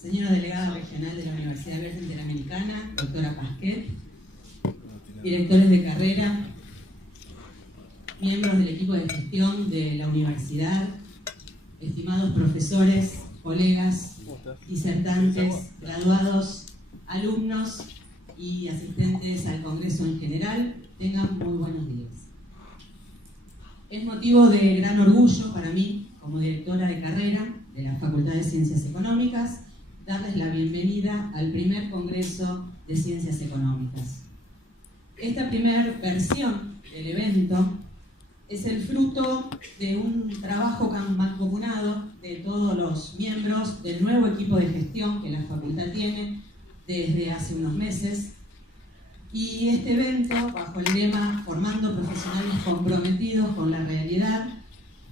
señora delegada regional de la Universidad Abierta Interamericana, doctora Pasquet, directores de carrera, miembros del equipo de gestión de la universidad, estimados profesores, colegas, disertantes, graduados, alumnos y asistentes al Congreso en general, tengan muy buenos días. Es motivo de gran orgullo para mí, como directora de carrera de la Facultad de Ciencias Económicas, darles la bienvenida al primer Congreso de Ciencias Económicas. Esta primera versión del evento es el fruto de un trabajo mancomunado de todos los miembros del nuevo equipo de gestión que la facultad tiene desde hace unos meses. Y este evento, bajo el lema Formando Profesionales Comprometidos con la Realidad,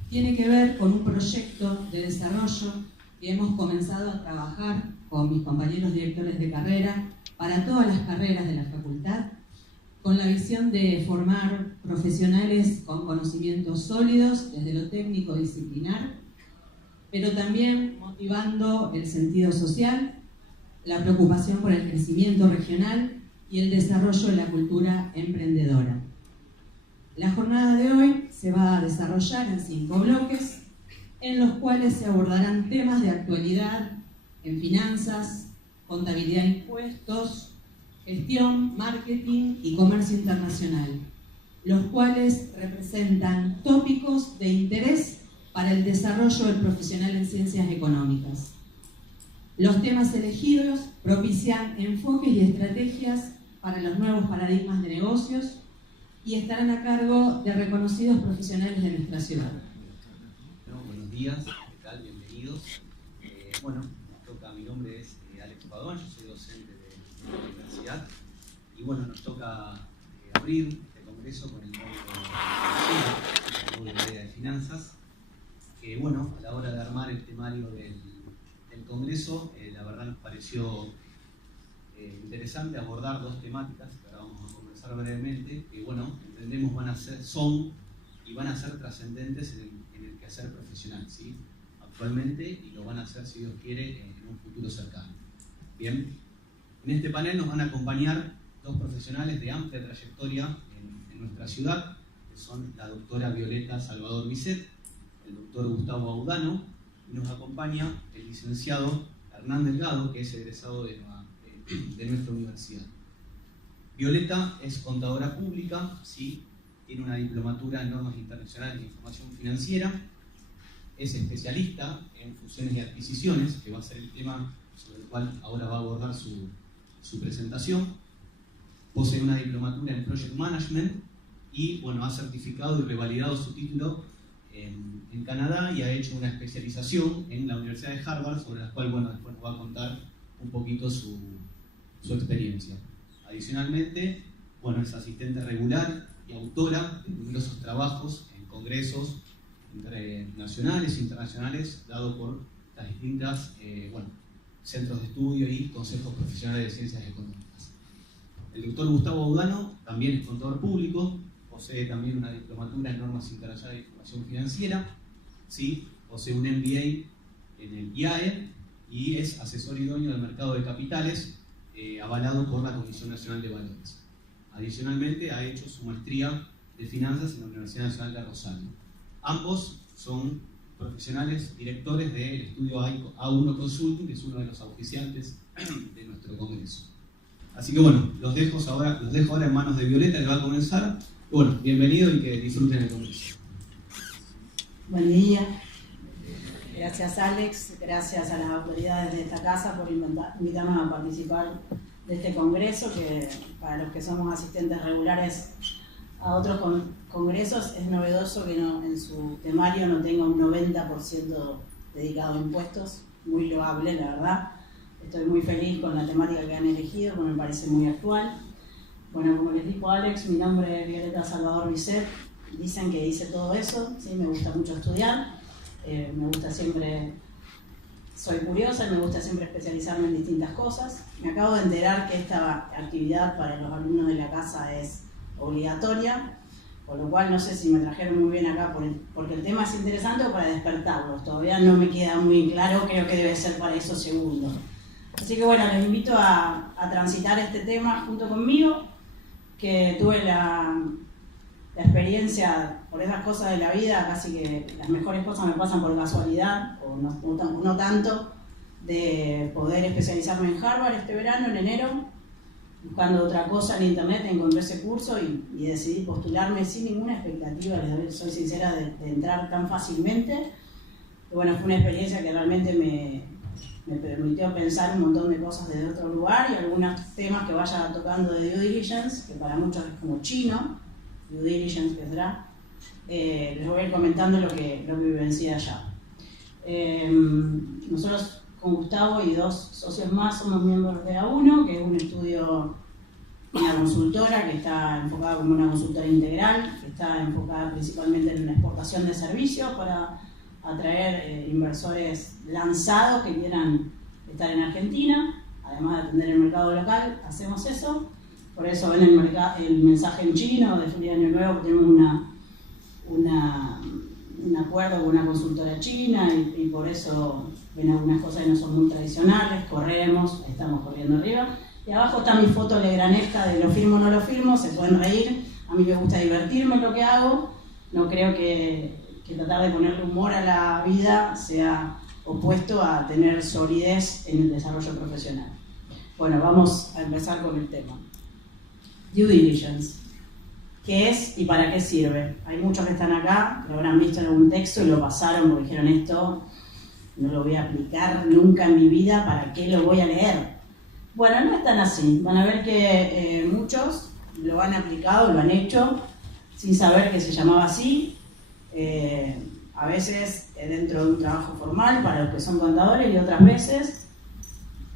tiene que ver con un proyecto de desarrollo que hemos comenzado a trabajar con mis compañeros directores de carrera para todas las carreras de la facultad, con la visión de formar profesionales con conocimientos sólidos desde lo técnico-disciplinar, pero también motivando el sentido social, la preocupación por el crecimiento regional y el desarrollo de la cultura emprendedora. La jornada de hoy se va a desarrollar en 5 bloques, en los cuales se abordarán temas de actualidad en finanzas, contabilidad e impuestos, gestión, marketing y comercio internacional, los cuales representan tópicos de interés para el desarrollo del profesional en ciencias económicas. Los temas elegidos propician enfoques y estrategias para los nuevos paradigmas de negocios y estarán a cargo de reconocidos profesionales de nuestra ciudad. Bueno, buenos días, ¿qué tal? Bienvenidos. Mi nombre es Alex Padón, yo soy docente de la universidad y nos toca abrir este congreso con el módulo de área de finanzas, que a la hora de armar el temario del congreso, la verdad nos pareció interesante abordar 2 temáticas que ahora vamos a conversar brevemente, que entendemos van a ser trascendentes en el quehacer profesional, ¿sí? Actualmente, y lo van a hacer, si Dios quiere, en un futuro cercano. Bien, en este panel nos van a acompañar 2 profesionales de amplia trayectoria en nuestra ciudad, que son la doctora Violeta Salvador Bisset, el doctor Gustavo Audano, y nos acompaña el licenciado Hernán Delgado, que es egresado de nuestra universidad. Violeta es contadora pública, ¿sí? Tiene una diplomatura en normas internacionales de información financiera, es especialista en fusiones y adquisiciones, que va a ser el tema sobre el cual ahora va a abordar su presentación. Posee una diplomatura en Project Management y ha certificado y revalidado su título en Canadá y ha hecho una especialización en la Universidad de Harvard, sobre la cual después nos va a contar un poquito su experiencia. Adicionalmente, es asistente regular y autora de numerosos trabajos en congresos nacionales e internacionales dados por las distintas centros de estudio y consejos profesionales de ciencias económicas. El doctor Gustavo Audano también es contador público, posee también una diplomatura en normas internacionales de información financiera, ¿sí? Posee un MBA en el IAE y es asesor idóneo del mercado de capitales, avalado por la Comisión Nacional de Valores. Adicionalmente ha hecho su maestría de finanzas en la Universidad Nacional de Rosario. Ambos son profesionales directores del estudio A1 Consulting, que es uno de los auspiciantes de nuestro congreso. Así que los dejo ahora en manos de Violeta, que va a comenzar. Bienvenido y que disfruten el congreso. Buen día. Gracias Alex, gracias a las autoridades de esta casa por invitarnos a participar de este congreso, que para los que somos asistentes regulares a otros congresos es novedoso que en su temario no tenga un 90% dedicado a impuestos, muy loable la verdad. Estoy muy feliz con la temática que han elegido, porque me parece muy actual. Como les dijo Alex, mi nombre es Violeta Salvador Bisset. Dicen que hice todo eso, ¿sí? Me gusta mucho estudiar, me gusta siempre, soy curiosa y me gusta siempre especializarme en distintas cosas. Me acabo de enterar que esta actividad para los alumnos de la casa es obligatoria, por lo cual no sé si me trajeron muy bien acá porque el tema es interesante o para despertarlos. Todavía no me queda muy claro, creo que debe ser para eso segundo. Así que bueno, les invito a transitar este tema junto conmigo, que tuve la experiencia, por esas cosas de la vida, casi que las mejores cosas me pasan por casualidad, o no tanto, de poder especializarme en Harvard este verano, en enero. Buscando otra cosa en internet encontré ese curso y decidí postularme sin ninguna expectativa, soy sincera, de entrar tan fácilmente. Y bueno, fue una experiencia que realmente me permitió pensar un montón de cosas desde otro lugar y algunos temas que vaya tocando de due diligence, que para muchos es como chino, due diligence que será. Les voy a ir comentando lo que vivencié allá. Nosotros con Gustavo y 2 socios más somos miembros de A1, que es un estudio, una consultora que está enfocada como una consultora integral, que está enfocada principalmente en la exportación de servicios para atraer inversores lanzados que quieran estar en Argentina, además de atender el mercado local, hacemos eso. Por eso ven el mensaje en chino de Feliz Año Nuevo, tenemos un acuerdo con una consultora china y por eso ven algunas cosas que no son muy tradicionales, corremos, estamos corriendo arriba. Y abajo está mi foto legranesca de lo firmo o no lo firmo, se pueden reír, a mí me gusta divertirme en lo que hago, no creo que tratar de ponerle humor a la vida sea opuesto a tener solidez en el desarrollo profesional. Bueno, vamos a empezar con el tema. Due diligence. ¿Qué es y para qué sirve? Hay muchos que están acá, lo habrán visto en algún texto y lo pasaron porque dijeron esto no lo voy a aplicar nunca en mi vida, ¿para qué lo voy a leer? Bueno, no es tan así. Van a ver que muchos lo han aplicado, lo han hecho sin saber que se llamaba así. A veces dentro de un trabajo formal para los que son contadores y otras veces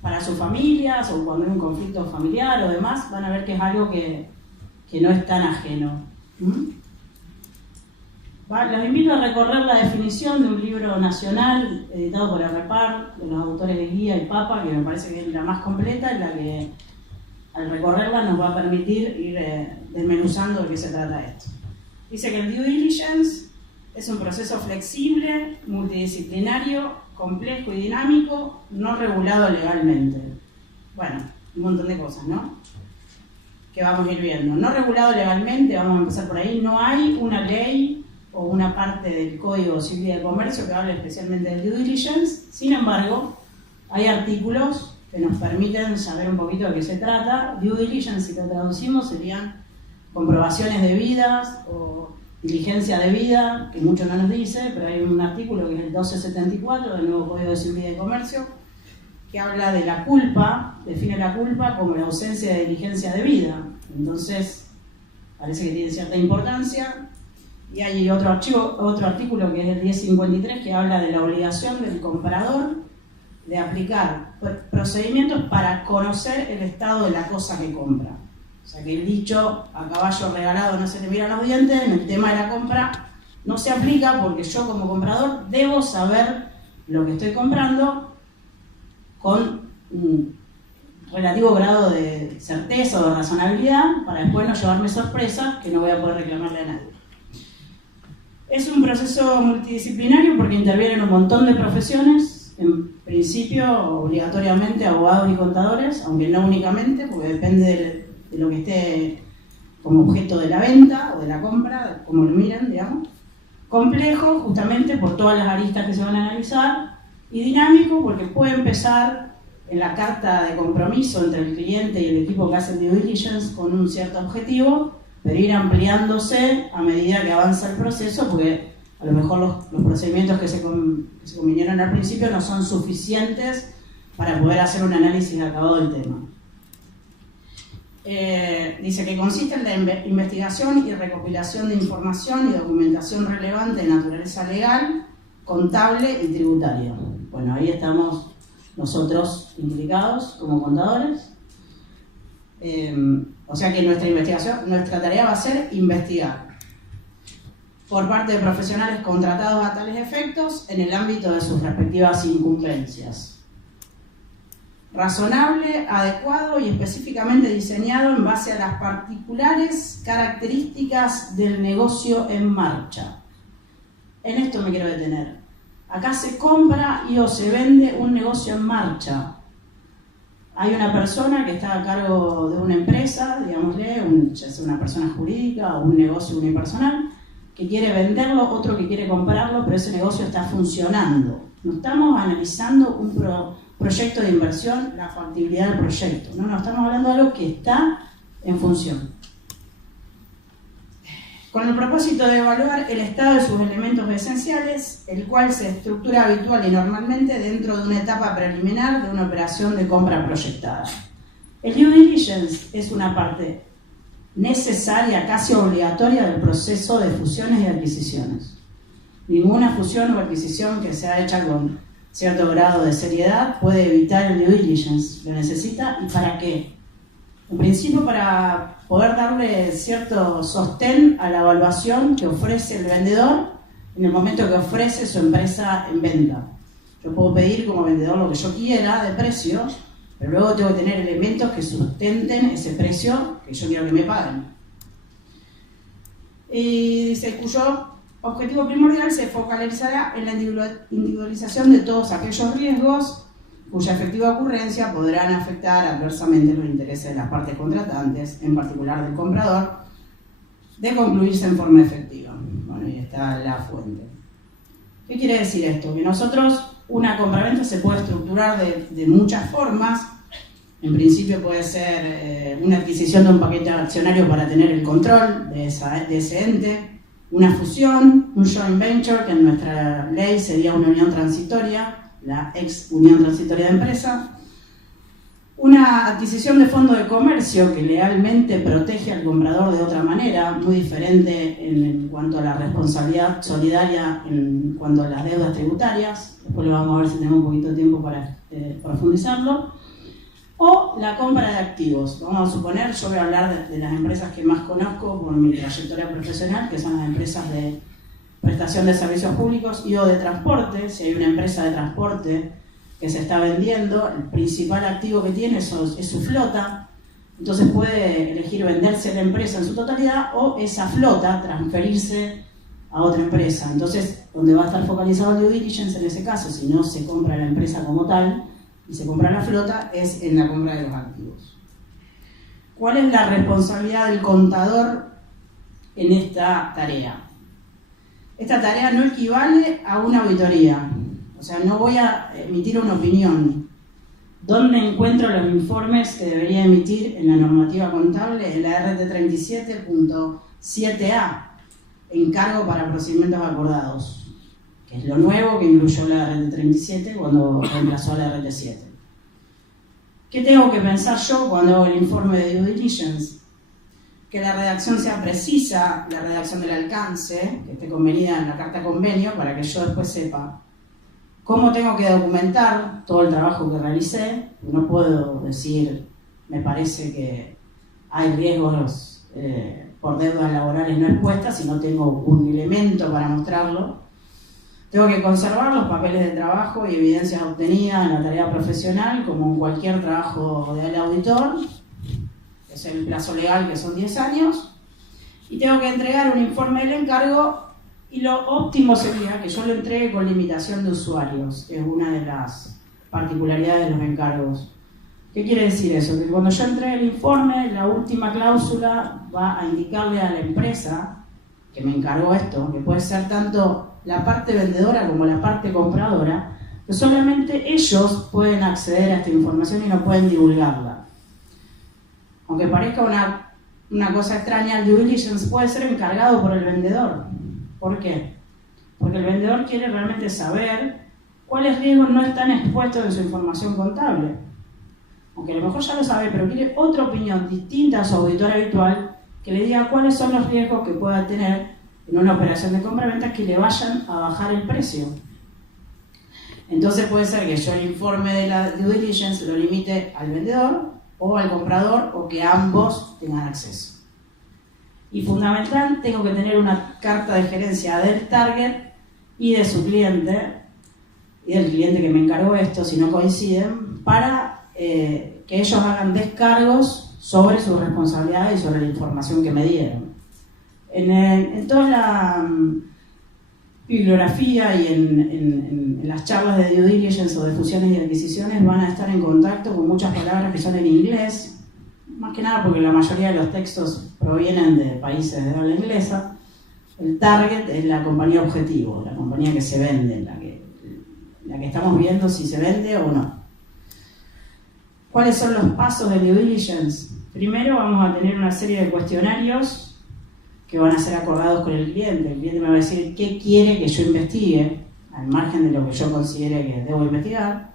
para sus familias o cuando hay un conflicto familiar o demás, van a ver que es algo que no es tan ajeno. Les invito a recorrer la definición de un libro nacional editado por REPAR, de los autores de Guía y Papa, que me parece que es la más completa, en la que al recorrerla nos va a permitir ir desmenuzando de qué se trata esto. Dice que el due diligence es un proceso flexible, multidisciplinario, complejo y dinámico, no regulado legalmente. Bueno, un montón de cosas, ¿no? Que vamos a ir viendo. No regulado legalmente, vamos a empezar por ahí, no hay una ley o una parte del Código Civil de Comercio que hable especialmente del due diligence. Sin embargo, hay artículos que nos permiten saber un poquito de qué se trata. Due diligence, si lo traducimos, serían comprobaciones debidas o diligencia debida, que mucho no nos dice, pero hay un artículo que es el 1274 del nuevo Código Civil de Comercio que habla de la culpa, define la culpa como la ausencia de diligencia debida. Entonces, parece que tiene cierta importancia. Y hay otro artículo que es el 1053 que habla de la obligación del comprador de aplicar procedimientos para conocer el estado de la cosa que compra. O sea que el dicho a caballo regalado no se le miran los dientes, en el tema de la compra no se aplica porque yo como comprador debo saber lo que estoy comprando con un relativo grado de certeza o de razonabilidad para después no llevarme sorpresas que no voy a poder reclamarle a nadie. Es un proceso multidisciplinario porque intervienen un montón de profesiones, en principio obligatoriamente abogados y contadores, aunque no únicamente, porque depende de lo que esté como objeto de la venta o de la compra, como lo miran, digamos. Complejo, justamente por todas las aristas que se van a analizar, y dinámico porque puede empezar en la carta de compromiso entre el cliente y el equipo que hace el due diligence con un cierto objetivo, pero ir ampliándose a medida que avanza el proceso, porque a lo mejor los procedimientos que se convinieron al principio no son suficientes para poder hacer un análisis acabado del tema. Dice que consiste en la investigación y recopilación de información y documentación relevante de naturaleza legal, contable y tributaria. Bueno, ahí estamos nosotros implicados como contadores. O sea que nuestra tarea va a ser investigar por parte de profesionales contratados a tales efectos en el ámbito de sus respectivas incumbencias. Razonable, adecuado y específicamente diseñado en base a las particulares características del negocio en marcha. En esto me quiero detener. Acá se compra y o se vende un negocio en marcha. hay una persona que está a cargo de una empresa, digámosle, ya sea una persona jurídica o un negocio unipersonal, que quiere venderlo, otro que quiere comprarlo, pero ese negocio está funcionando. No estamos analizando un proyecto de inversión, la factibilidad del proyecto. No, estamos hablando de algo que está en función. Con el propósito de evaluar el estado de sus elementos esenciales, el cual se estructura habitual y normalmente dentro de una etapa preliminar de una operación de compra proyectada. El due diligence es una parte necesaria, casi obligatoria del proceso de fusiones y adquisiciones. Ninguna fusión o adquisición que sea hecha con cierto grado de seriedad puede evitar el due diligence. Lo necesita, ¿y para qué? En principio, para poder darle cierto sostén a la evaluación que ofrece el vendedor en el momento que ofrece su empresa en venta. Yo puedo pedir como vendedor lo que yo quiera de precio, pero luego tengo que tener elementos que sustenten ese precio que yo quiero que me paguen. Y dice, cuyo objetivo primordial se focalizará en la individualización de todos aquellos riesgos cuya efectiva ocurrencia podrán afectar adversamente los intereses de las partes contratantes, en particular del comprador, de concluirse en forma efectiva. Bueno, ahí está la fuente. ¿Qué quiere decir esto? Que nosotros, una compraventa se puede estructurar de muchas formas. En principio puede ser una adquisición de un paquete accionario para tener el control de ese ente, una fusión, un joint venture, que en nuestra ley sería una unión transitoria, la ex unión transitoria de empresa, una adquisición de fondo de comercio que legalmente protege al comprador de otra manera, muy diferente en cuanto a la responsabilidad solidaria, en cuanto a las deudas tributarias. Después lo vamos a ver si tenemos un poquito de tiempo para profundizarlo. O la compra de activos. Vamos a suponer, yo voy a hablar de las empresas que más conozco por mi trayectoria profesional, que son las empresas de prestación de servicios públicos y o de transporte. Si hay una empresa de transporte que se está vendiendo, el principal activo que tiene es su flota, entonces puede elegir venderse la empresa en su totalidad o esa flota transferirse a otra empresa. Entonces, donde va a estar focalizado el due diligence en ese caso, si no se compra la empresa como tal y se compra la flota, es en la compra de los activos. ¿Cuál es la responsabilidad del contador en esta tarea? Esta tarea no equivale a una auditoría, o sea, no voy a emitir una opinión. ¿Dónde encuentro los informes que debería emitir en la normativa contable? En la RT 37.7a, encargo para procedimientos acordados, que es lo nuevo que incluyó la RT 37 cuando reemplazó a la RT 7. ¿Qué tengo que pensar yo cuando hago el informe de due diligence? Que la redacción sea precisa, la redacción del alcance, que esté convenida en la carta convenio, para que yo después sepa cómo tengo que documentar todo el trabajo que realicé. No puedo decir, me parece que hay riesgos por deudas laborales no expuestas si no tengo un elemento para mostrarlo. Tengo que conservar los papeles de trabajo y evidencias obtenidas en la tarea profesional, como en cualquier trabajo del auditor. Es el plazo legal, que son 10 años, y tengo que entregar un informe del encargo, y lo óptimo sería que yo lo entregue con limitación de usuarios, que es una de las particularidades de los encargos. ¿Qué quiere decir eso? Que cuando yo entregue el informe, la última cláusula va a indicarle a la empresa que me encargó esto, que puede ser tanto la parte vendedora como la parte compradora, que solamente ellos pueden acceder a esta información y no pueden divulgarla. Aunque parezca una cosa extraña, el due diligence puede ser encargado por el vendedor. ¿Por qué? Porque el vendedor quiere realmente saber cuáles riesgos no están expuestos en su información contable. Aunque a lo mejor ya lo sabe, pero quiere otra opinión distinta a su auditor habitual que le diga cuáles son los riesgos que pueda tener en una operación de compra-venta que le vayan a bajar el precio. Entonces puede ser que yo el informe de la due diligence lo limite al vendedor o al comprador, o que ambos tengan acceso. Y fundamental, tengo que tener una carta de gerencia del target y de su cliente, y del cliente que me encargó esto, si no coinciden, para que ellos hagan descargos sobre sus responsabilidades y sobre la información que me dieron. En toda bibliografía y en las charlas de due diligence o de fusiones y adquisiciones van a estar en contacto con muchas palabras que son en inglés, más que nada porque la mayoría de los textos provienen de países de habla inglesa. El target es la compañía objetivo, la compañía que se vende, la que estamos viendo si se vende o no. ¿Cuáles son los pasos de due diligence? Primero vamos a tener una serie de cuestionarios que van a ser acordados con el cliente. El cliente me va a decir qué quiere que yo investigue, al margen de lo que yo considere que debo investigar.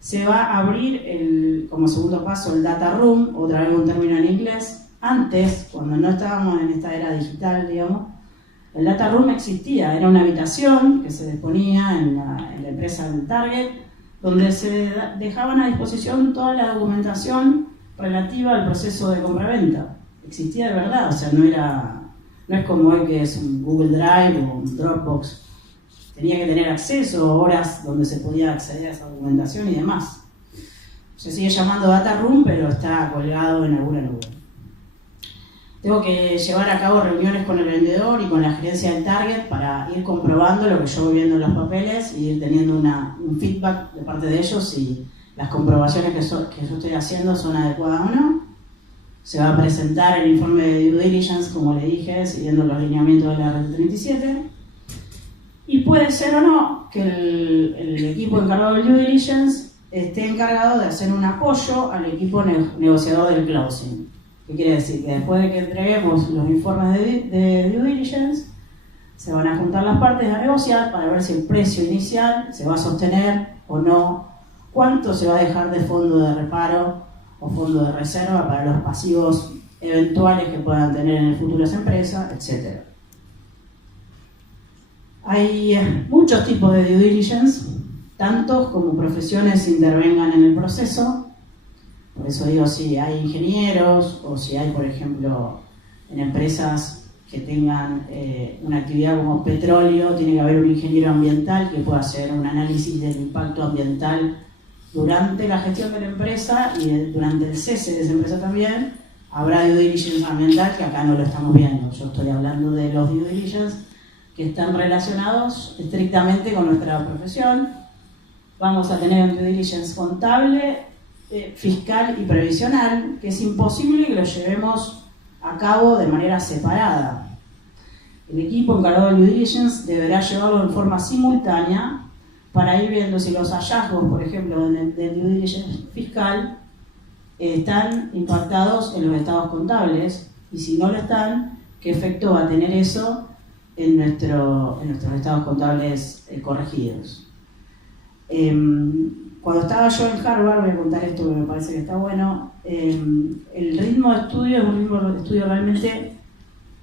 Se va a abrir, como segundo paso, el data room, otra vez un término en inglés. Antes, cuando no estábamos en esta era digital, digamos, el data room existía, era una habitación que se disponía en la empresa del target, donde se dejaban a disposición toda la documentación relativa al proceso de compraventa. Existía de verdad, o sea, no es como hoy que es un Google Drive o un Dropbox. Tenía que tener acceso, horas donde se podía acceder a esa documentación y demás. Se sigue llamando data room, pero está colgado en alguna nube. Tengo que llevar a cabo reuniones con el vendedor y con la gerencia del target para ir comprobando lo que yo voy viendo en los papeles y ir teniendo un feedback de parte de ellos si las comprobaciones que yo estoy haciendo son adecuadas o no. Se va a presentar el informe de due diligence, como le dije, siguiendo los lineamientos de la Red 37. Y puede ser o no que el equipo encargado del due diligence esté encargado de hacer un apoyo al equipo negociador del closing. ¿Qué quiere decir? Que después de que entreguemos los informes de due diligence, se van a juntar las partes a negociar para ver si el precio inicial se va a sostener o no, cuánto se va a dejar de fondo de reparo o fondo de reserva para los pasivos eventuales que puedan tener en el futuro esa empresa, etc. Hay muchos tipos de due diligence, tantos como profesiones intervengan en el proceso. Por eso digo, si hay ingenieros o si hay, por ejemplo, en empresas que tengan una actividad como petróleo, tiene que haber un ingeniero ambiental que pueda hacer un análisis del impacto ambiental durante la gestión de la empresa y durante el cese de esa empresa también. Habrá due diligence ambiental, que acá no lo estamos viendo. Yo estoy hablando de los due diligence que están relacionados estrictamente con nuestra profesión. Vamos a tener un due diligence contable, fiscal y previsional, que es imposible que lo llevemos a cabo de manera separada. El equipo encargado de due diligence deberá llevarlo en forma simultánea para ir viendo si los hallazgos, por ejemplo, del due diligence fiscal están impactados en los estados contables, y si no lo están, qué efecto va a tener eso en nuestros estados contables corregidos. Cuando estaba yo en Harvard, voy a contar esto que me parece que está bueno, el ritmo de estudio es un ritmo de estudio realmente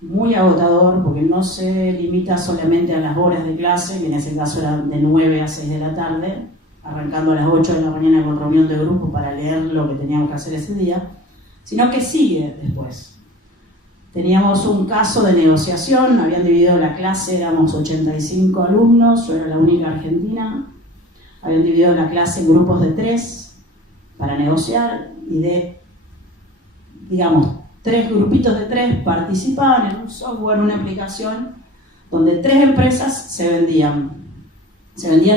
muy agotador, porque no se limita solamente a las horas de clase, que en ese caso eran de 9 a 6 de la tarde, arrancando a las 8 de la mañana con reunión de grupo para leer lo que teníamos que hacer ese día, sino que sigue después. Teníamos un caso de negociación, habían dividido la clase, éramos 85 alumnos, yo era la única argentina. Habían dividido la clase en grupos de 3 para negociar y digamos, 3 grupitos de 3 participaban en un software, una aplicación, donde 3 empresas se vendían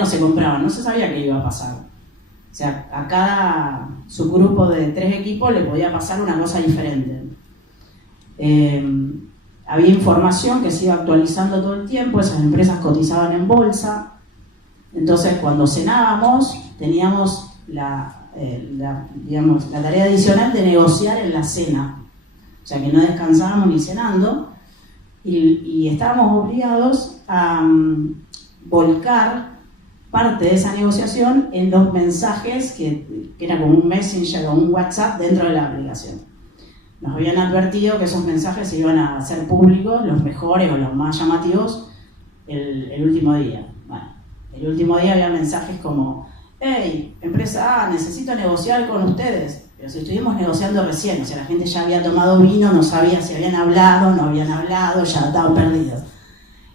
o se compraban, no se sabía qué iba a pasar. O sea, a cada subgrupo de 3 equipos le podía pasar una cosa diferente. Había información que se iba actualizando todo el tiempo, esas empresas cotizaban en bolsa. Entonces, cuando cenábamos, teníamos la tarea adicional de negociar en la cena. O sea, que no descansábamos ni cenando y estábamos obligados a volcar parte de esa negociación en los mensajes que era como un Messenger o un WhatsApp dentro de la aplicación. Nos habían advertido que esos mensajes se iban a hacer públicos, los mejores o los más llamativos, el último día. Bueno, el último día había mensajes como: hey, empresa A, necesito negociar con ustedes. Pero si estuvimos negociando recién, o sea, la gente ya había tomado vino, no sabía si habían hablado, no habían hablado, ya estaban perdidos.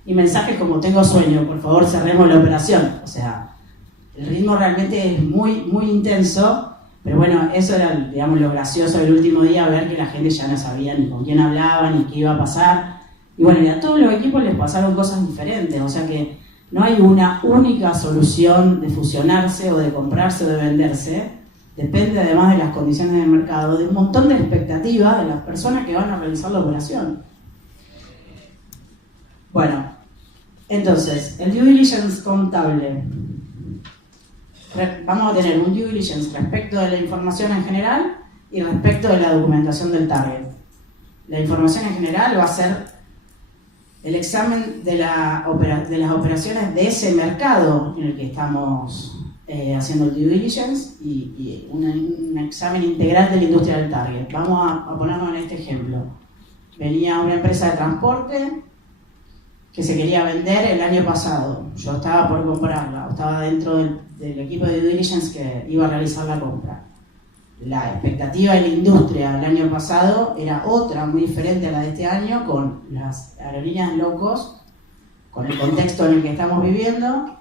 Y mensajes como: tengo sueño, por favor cerremos la operación. O sea, el ritmo realmente es muy, muy intenso, pero bueno, eso era, digamos, lo gracioso del último día, ver que la gente ya no sabía ni con quién hablaba, ni qué iba a pasar. Y bueno, y a todos los equipos les pasaron cosas diferentes, o sea que no hay una única solución de fusionarse o de comprarse o de venderse. Depende además de las condiciones de mercado, de un montón de expectativas de las personas que van a realizar la operación. Bueno, entonces, el due diligence contable. Vamos a tener un due diligence respecto de la información en general y respecto de la documentación del target. La información en general va a ser el examen de las operaciones de ese mercado en el que estamos haciendo el due diligence y un examen integral de la industria del target. Vamos a ponernos en este ejemplo. Venía una empresa de transporte que se quería vender el año pasado. Yo estaba por comprarla, estaba dentro del equipo de due diligence que iba a realizar la compra. La expectativa de la industria el año pasado era otra, muy diferente a la de este año, con las aerolíneas low cost, con el contexto en el que estamos viviendo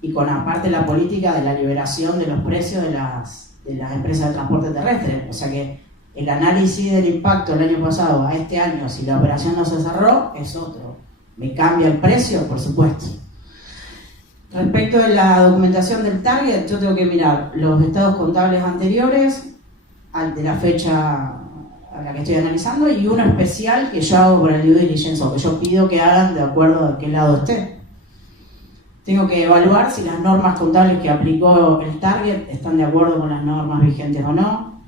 y con aparte la política de la liberación de los precios de las empresas de transporte terrestre. O sea que el análisis del impacto del año pasado a este año, si la operación no se cerró, es otro. ¿Me cambia el precio? Por supuesto. Respecto de la documentación del target, yo tengo que mirar los estados contables anteriores de la fecha a la que estoy analizando y uno especial que yo hago para el due diligence o que yo pido que hagan de acuerdo a qué lado esté. Tengo que evaluar si las normas contables que aplicó el target están de acuerdo con las normas vigentes o no.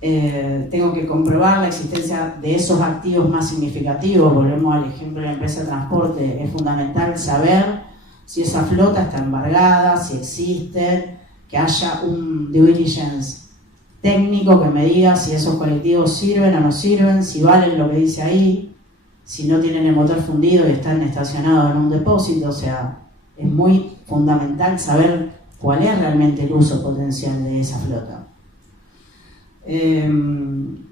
Tengo que comprobar la existencia de esos activos más significativos. Volvemos al ejemplo de la empresa de transporte. Es fundamental saber si esa flota está embargada, si existe, que haya un due diligence técnico que me diga si esos colectivos sirven o no sirven, si valen lo que dice ahí, si no tienen el motor fundido y están estacionados en un depósito. O sea, es muy fundamental saber cuál es realmente el uso potencial de esa flota.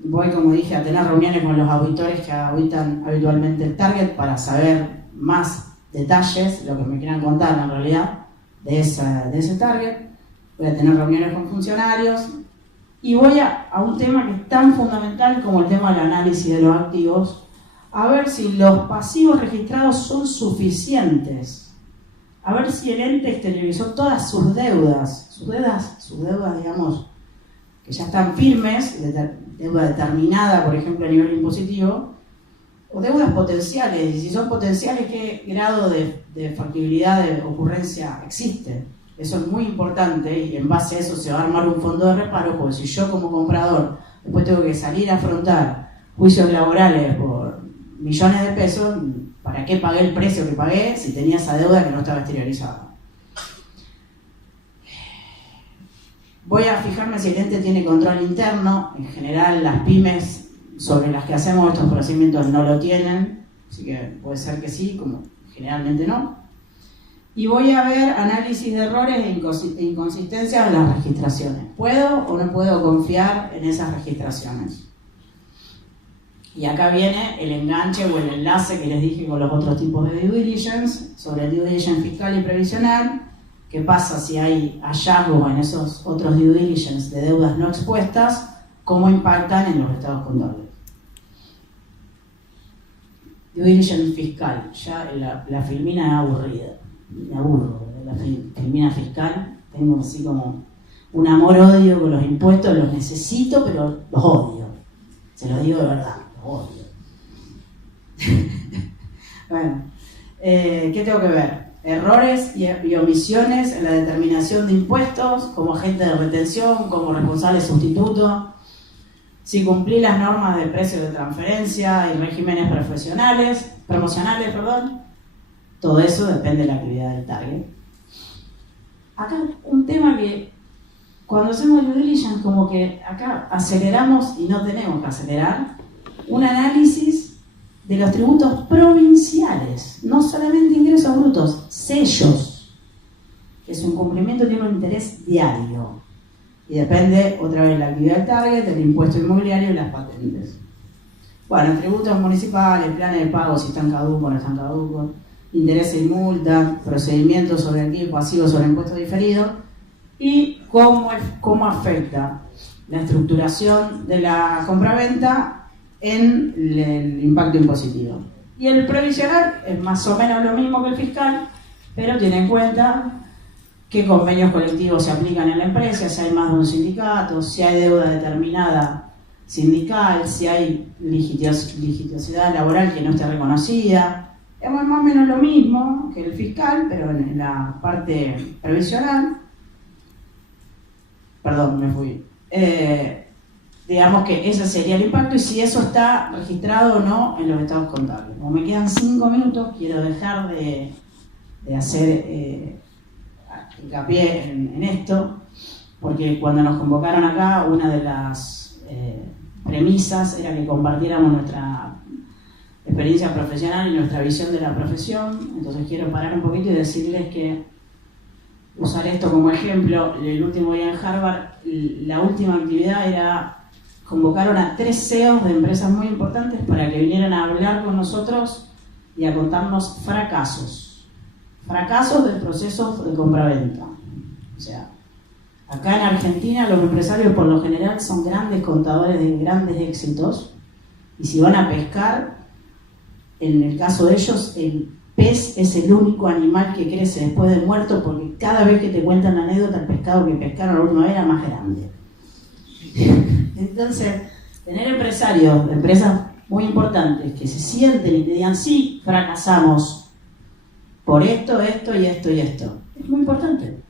Voy, como dije, a tener reuniones con los auditores que auditan habitualmente el target para saber más detalles, lo que me quieran contar en realidad de ese target. Voy a tener reuniones con funcionarios y voy a un tema que es tan fundamental como el tema del análisis de los activos, a ver si los pasivos registrados son suficientes, a ver si el ente exteriorizó todas sus deudas, digamos, que ya están firmes, deuda determinada, por ejemplo, a nivel impositivo, o deudas potenciales, y si son potenciales, ¿qué grado de factibilidad de ocurrencia existe? Eso es muy importante y en base a eso se va a armar un fondo de reparo, porque si yo como comprador después tengo que salir a afrontar juicios laborales por millones de pesos, ¿para qué pagué el precio que pagué si tenía esa deuda que no estaba exteriorizada? Voy a fijarme si el ente tiene control interno. En general, las pymes sobre las que hacemos estos procedimientos no lo tienen, así que puede ser que sí, como generalmente no. Y voy a ver análisis de errores e inconsistencias en las registraciones. ¿Puedo o no puedo confiar en esas registraciones? Y acá viene el enganche o el enlace que les dije con los otros tipos de due diligence, sobre el due diligence fiscal y previsional. ¿Qué pasa si hay hallazgos en esos otros due diligence de deudas no expuestas? ¿Cómo impactan en los estados contables? Due diligence fiscal, ya la filmina es aburrida, me aburro de la filmina fiscal, tengo así como un amor-odio con los impuestos, los necesito pero los odio, se los digo de verdad, los odio. Bueno, ¿qué tengo que ver? Errores y omisiones en la determinación de impuestos, como agente de retención, como responsable sustituto, si cumplí las normas de precios de transferencia y regímenes promocionales, todo eso depende de la actividad del target. Acá un tema que cuando hacemos due diligence como que acá aceleramos y no tenemos que acelerar, un análisis de los tributos provinciales, no solamente ingresos brutos, sellos, que es un cumplimiento que tiene un interés diario y depende otra vez de la actividad del target, del impuesto inmobiliario y las patentes. Bueno, tributos municipales, planes de pago si están caducos o no están caducos, intereses y multas, procedimientos sobre activos pasivos sobre impuestos diferidos y cómo afecta la estructuración de la compraventa en el impacto impositivo. Y el previsional es más o menos lo mismo que el fiscal, pero tiene en cuenta qué convenios colectivos se aplican en la empresa, si hay más de un sindicato, si hay deuda determinada sindical, si hay litigiosidad laboral que no esté reconocida. Es más o menos lo mismo que el fiscal, pero en la parte previsional. Perdón, me fui. Digamos que ese sería el impacto y si eso está registrado o no en los estados contables. Como me quedan 5 minutos, quiero dejar de hacer hincapié en esto, porque cuando nos convocaron acá, una de las premisas era que compartiéramos nuestra experiencia profesional y nuestra visión de la profesión. Entonces quiero parar un poquito y decirles que usar esto como ejemplo. El último día en Harvard, la última actividad era convocaron a 3 CEOs de empresas muy importantes para que vinieran a hablar con nosotros y a contarnos fracasos del proceso de compraventa. O sea, acá en Argentina los empresarios por lo general son grandes contadores de grandes éxitos y si van a pescar, en el caso de ellos, el pez es el único animal que crece después de muerto porque cada vez que te cuentan la anécdota, el pescado que pescaron la última vez era más grande. Entonces, tener empresarios de empresas muy importantes que se sienten y te digan, sí, fracasamos por esto, esto y esto y esto, es muy importante.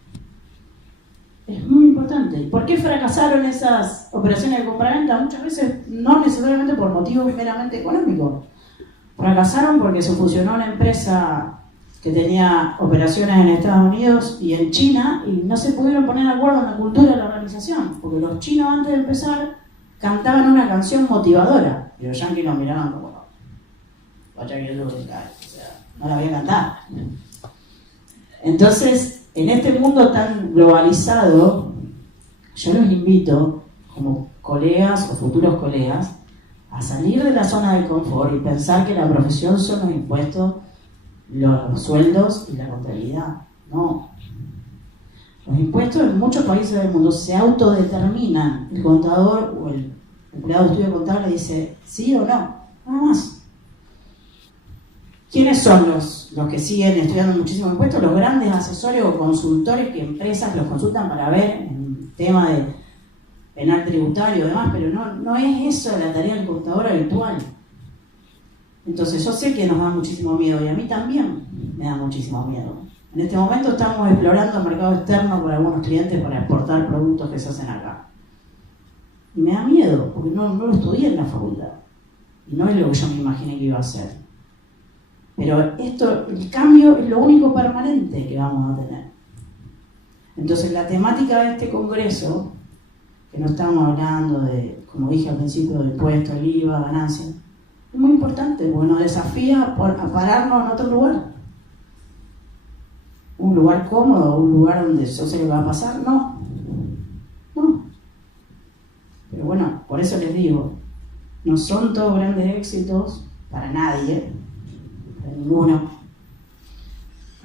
Es muy importante. ¿Y por qué fracasaron esas operaciones de compraventa? Muchas veces no necesariamente por motivos meramente económicos. Fracasaron porque se fusionó una empresa que tenía operaciones en Estados Unidos y en China y no se pudieron poner de acuerdo en la cultura de la organización, porque los chinos antes de empezar cantaban una canción motivadora y los yanquis nos miraban como vaya que lo que cae, o sea, no la voy a cantar. Entonces, en este mundo tan globalizado, yo los invito, como colegas o futuros colegas, a salir de la zona de confort y pensar que la profesión son los impuestos, los sueldos y la contabilidad. No. Los impuestos en muchos países del mundo se autodeterminan. El contador o el empleado de estudio contable dice sí o no, nada más. ¿Quiénes son los que siguen estudiando muchísimo impuestos? Los grandes asesores o consultores que empresas los consultan para ver en tema de penal tributario y demás, pero no es eso la tarea del contador habitual. Entonces yo sé que nos da muchísimo miedo y a mí también me da muchísimo miedo. En este momento estamos explorando el mercado externo por algunos clientes para exportar productos que se hacen acá. Y me da miedo, porque no lo estudié en la facultad. Y no es lo que yo me imaginé que iba a hacer. Pero el cambio es lo único permanente que vamos a tener. Entonces la temática de este congreso, que no estamos hablando de, como dije al principio, de impuestos, el IVA, ganancias, es muy importante porque nos desafía a pararnos en otro lugar. Un lugar cómodo, un lugar donde yo sé lo que va a pasar, no. Pero bueno, por eso les digo, no son todos grandes éxitos para nadie, para ninguno.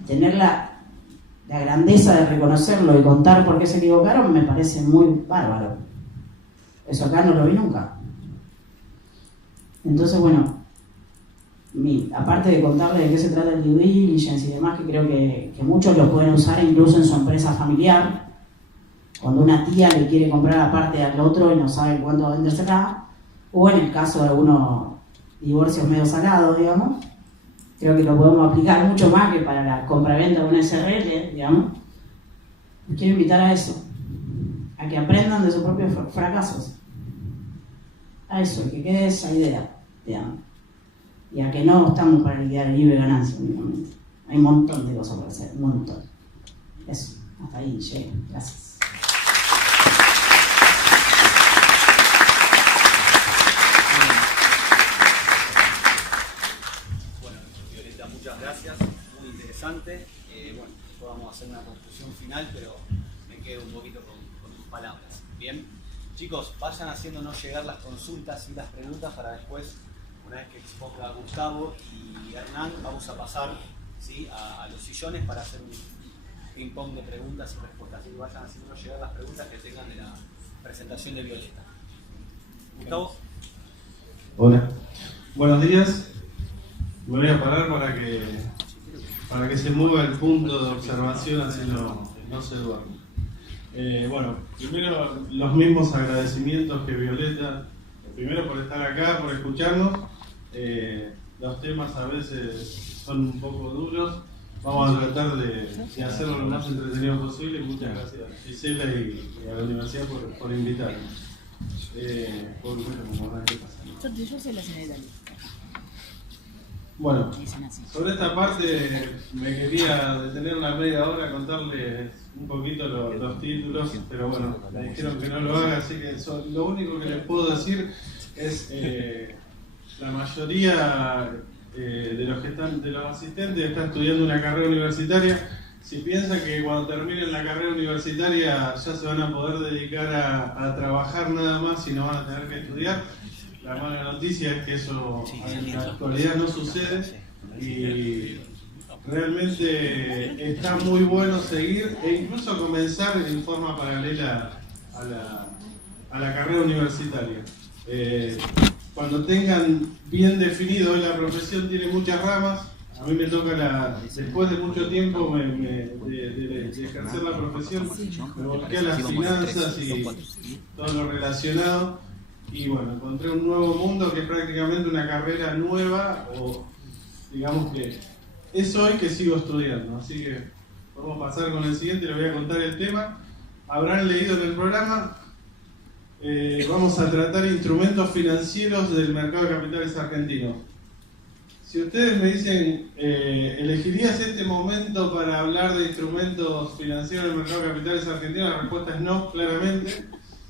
Tener la grandeza de reconocerlo y contar por qué se equivocaron me parece muy bárbaro. Eso acá no lo vi nunca. Entonces, bueno, aparte de contarles de qué se trata el due diligence y demás, que creo que muchos lo pueden usar incluso en su empresa familiar, cuando una tía le quiere comprar aparte al otro y no sabe cuándo venderse acá, o en el caso de algunos divorcios medio salados, digamos, creo que lo podemos aplicar mucho más que para la compraventa de una SRL, digamos. Les quiero invitar a eso, a que aprendan de sus propios fracasos. A eso, que quede esa idea, digamos. Y a que no estamos para liquidar el libre ganancia únicamente. Hay un montón de cosas para hacer, un montón. Eso, hasta ahí llegué. Gracias. Bueno, Violeta, muchas gracias. Muy interesante. Bueno, después vamos a hacer una conclusión final, pero me quedo un poquito con tus palabras. Bien. Chicos, vayan haciéndonos llegar las consultas y las preguntas para después, una vez que exponga Gustavo y Hernán, vamos a pasar, ¿sí?, a los sillones para hacer un ping-pong de preguntas y respuestas. Así que vayan haciéndonos llegar las preguntas que tengan de la presentación de Violeta. Gustavo. Hola, buenos días. Me voy a parar para que se mueva el punto de observación, así no se duerme. Bueno, primero los mismos agradecimientos que Violeta, primero por estar acá, por escucharnos. Los temas a veces son un poco duros. Vamos a tratar de hacerlo lo más entretenido posible. Muchas gracias a Gisela y a la universidad por invitarnos. Yo sé la señal. Bueno, sobre esta parte me quería detener una media hora a contarles un poquito los títulos, pero bueno, me dijeron que no lo haga, así que lo único que les puedo decir es la mayoría de los asistentes está estudiando una carrera universitaria. Si piensan que cuando terminen la carrera universitaria ya se van a poder dedicar a trabajar nada más y no van a tener que estudiar, la mala noticia es que eso en la actualidad no sucede y realmente está muy bueno seguir e incluso comenzar en forma paralela a la carrera universitaria. Cuando tengan bien definido, la profesión tiene muchas ramas. A mí me toca, después de mucho tiempo de ejercer la profesión, me volqué a las finanzas y todo lo relacionado. Y bueno, encontré un nuevo mundo que es prácticamente una carrera nueva, o digamos que es hoy que sigo estudiando. Así que podemos pasar con el siguiente, les voy a contar el tema. Habrán leído en el programa, vamos a tratar instrumentos financieros del mercado de capitales argentino. Si ustedes me dicen, ¿elegirías este momento para hablar de instrumentos financieros del mercado de capitales argentino? La respuesta es no, claramente.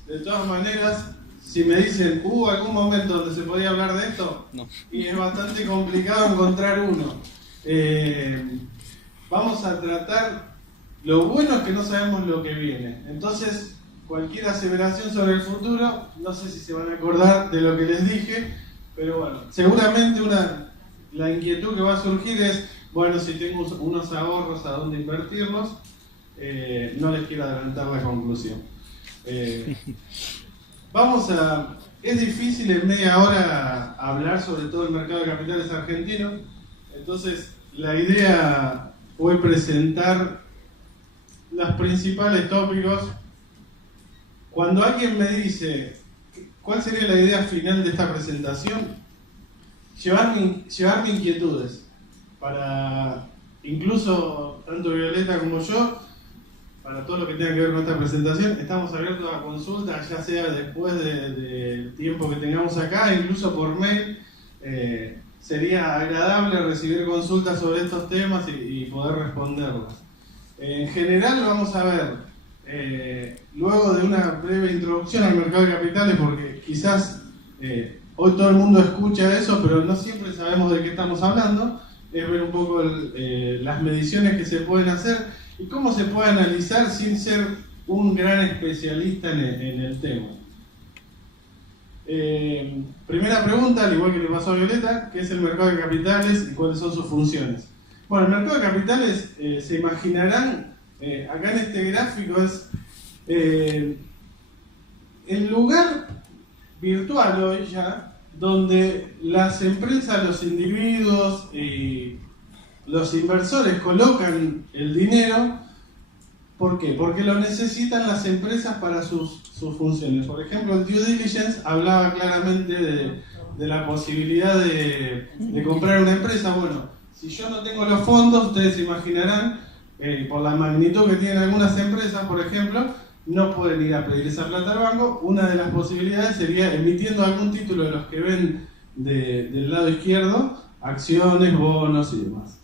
De todas maneras, si me dicen, ¿hubo algún momento donde se podía hablar de esto? No. Y es bastante complicado encontrar uno. Vamos a tratar, lo bueno es que no sabemos lo que viene. Entonces, cualquier aseveración sobre el futuro, no sé si se van a acordar de lo que les dije, pero bueno, seguramente la inquietud que va a surgir es, bueno, si tengo unos ahorros, ¿a dónde invertirlos? No les quiero adelantar la conclusión. Es difícil en media hora hablar sobre todo el mercado de capitales argentino, entonces la idea fue presentar los principales tópicos. Cuando alguien me dice, ¿cuál sería la idea final de esta presentación? Llevarme inquietudes, para incluso tanto Violeta como yo, para todo lo que tenga que ver con esta presentación, estamos abiertos a consultas, ya sea después del tiempo que tengamos acá, incluso por mail. Sería agradable recibir consultas sobre estos temas y poder responderlas. En general vamos a ver, luego de una breve introducción al mercado de capitales, porque quizás hoy todo el mundo escucha eso, pero no siempre sabemos de qué estamos hablando, es ver un poco las mediciones que se pueden hacer y cómo se puede analizar sin ser un gran especialista en el tema. Primera pregunta, al igual que le pasó a Violeta, ¿qué es el mercado de capitales y cuáles son sus funciones? Bueno, el mercado de capitales, se imaginarán, acá en este gráfico es el lugar virtual hoy ya, donde las empresas, los individuos y los inversores colocan el dinero. ¿Por qué? Porque lo necesitan las empresas para sus funciones. Por ejemplo, el due diligence hablaba claramente de la posibilidad de comprar una empresa. Bueno, si yo no tengo los fondos, ustedes se imaginarán, por la magnitud que tienen algunas empresas, por ejemplo, no pueden ir a pedir esa plata al banco. Una de las posibilidades sería emitiendo algún título de los que ven del lado izquierdo, acciones, bonos y demás.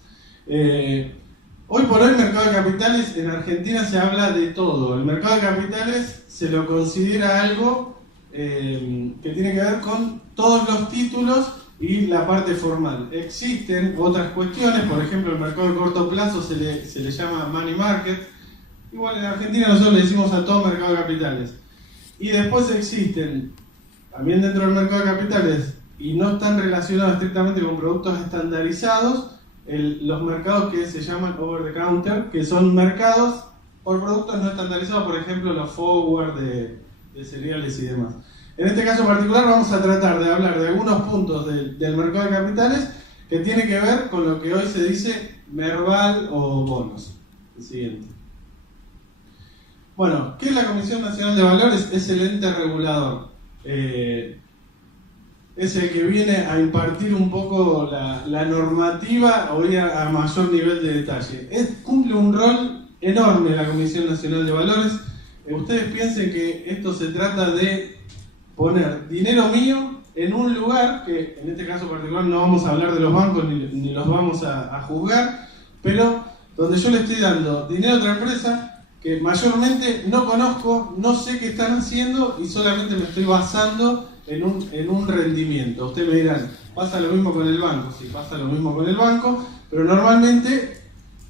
Hoy por hoy el mercado de capitales en Argentina se habla de todo. El mercado de capitales se lo considera algo que tiene que ver con todos los títulos y la parte formal. Existen otras cuestiones, por ejemplo el mercado de corto plazo se le llama money market. Igual en Argentina nosotros le decimos a todo mercado de capitales. Y después existen, también dentro del mercado de capitales, y no están relacionados estrictamente con productos estandarizados, los mercados que se llaman over the counter, que son mercados por productos no estandarizados, por ejemplo los forward de cereales y demás. En este caso particular vamos a tratar de hablar de algunos puntos del mercado de capitales que tiene que ver con lo que hoy se dice Merval o bonos. El siguiente. Bueno, ¿qué es la Comisión Nacional de Valores? Es el ente regulador. Es el que viene a impartir un poco la normativa o ir a mayor nivel de detalle. Cumple un rol enorme la Comisión Nacional de Valores. Ustedes piensen que esto se trata de poner dinero mío en un lugar, que en este caso particular no vamos a hablar de los bancos ni los vamos a juzgar, pero donde yo le estoy dando dinero a otra empresa que mayormente no conozco, no sé qué están haciendo y solamente me estoy basando en un rendimiento. Ustedes me dirán, pasa lo mismo con el banco. Sí, pasa lo mismo con el banco, pero normalmente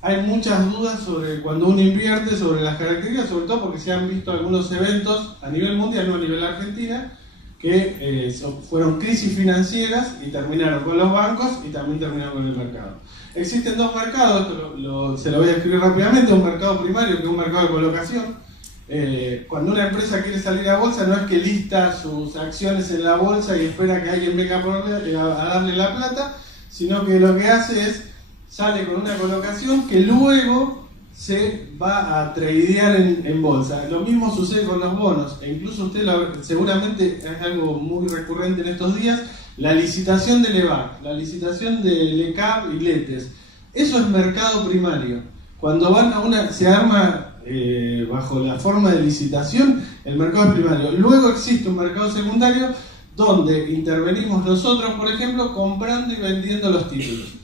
hay muchas dudas sobre cuando uno invierte, sobre las características, sobre todo porque se han visto algunos eventos a nivel mundial, no a nivel Argentina, que fueron crisis financieras y terminaron con los bancos y también terminaron con el mercado. Existen dos mercados, se lo voy a escribir rápidamente, un mercado primario que es un mercado de colocación. Cuando una empresa quiere salir a bolsa no es que lista sus acciones en la bolsa y espera que alguien venga a darle la plata, sino que lo que hace es sale con una colocación que luego se va a tradear en bolsa. Lo mismo sucede con los bonos, e incluso usted seguramente es algo muy recurrente en estos días, la licitación del EVAC, la licitación del ECAP y LETES. Eso es mercado primario. Cuando se arma bajo la forma de licitación, el mercado es primario. Luego existe un mercado secundario donde intervenimos nosotros, por ejemplo, comprando y vendiendo los títulos.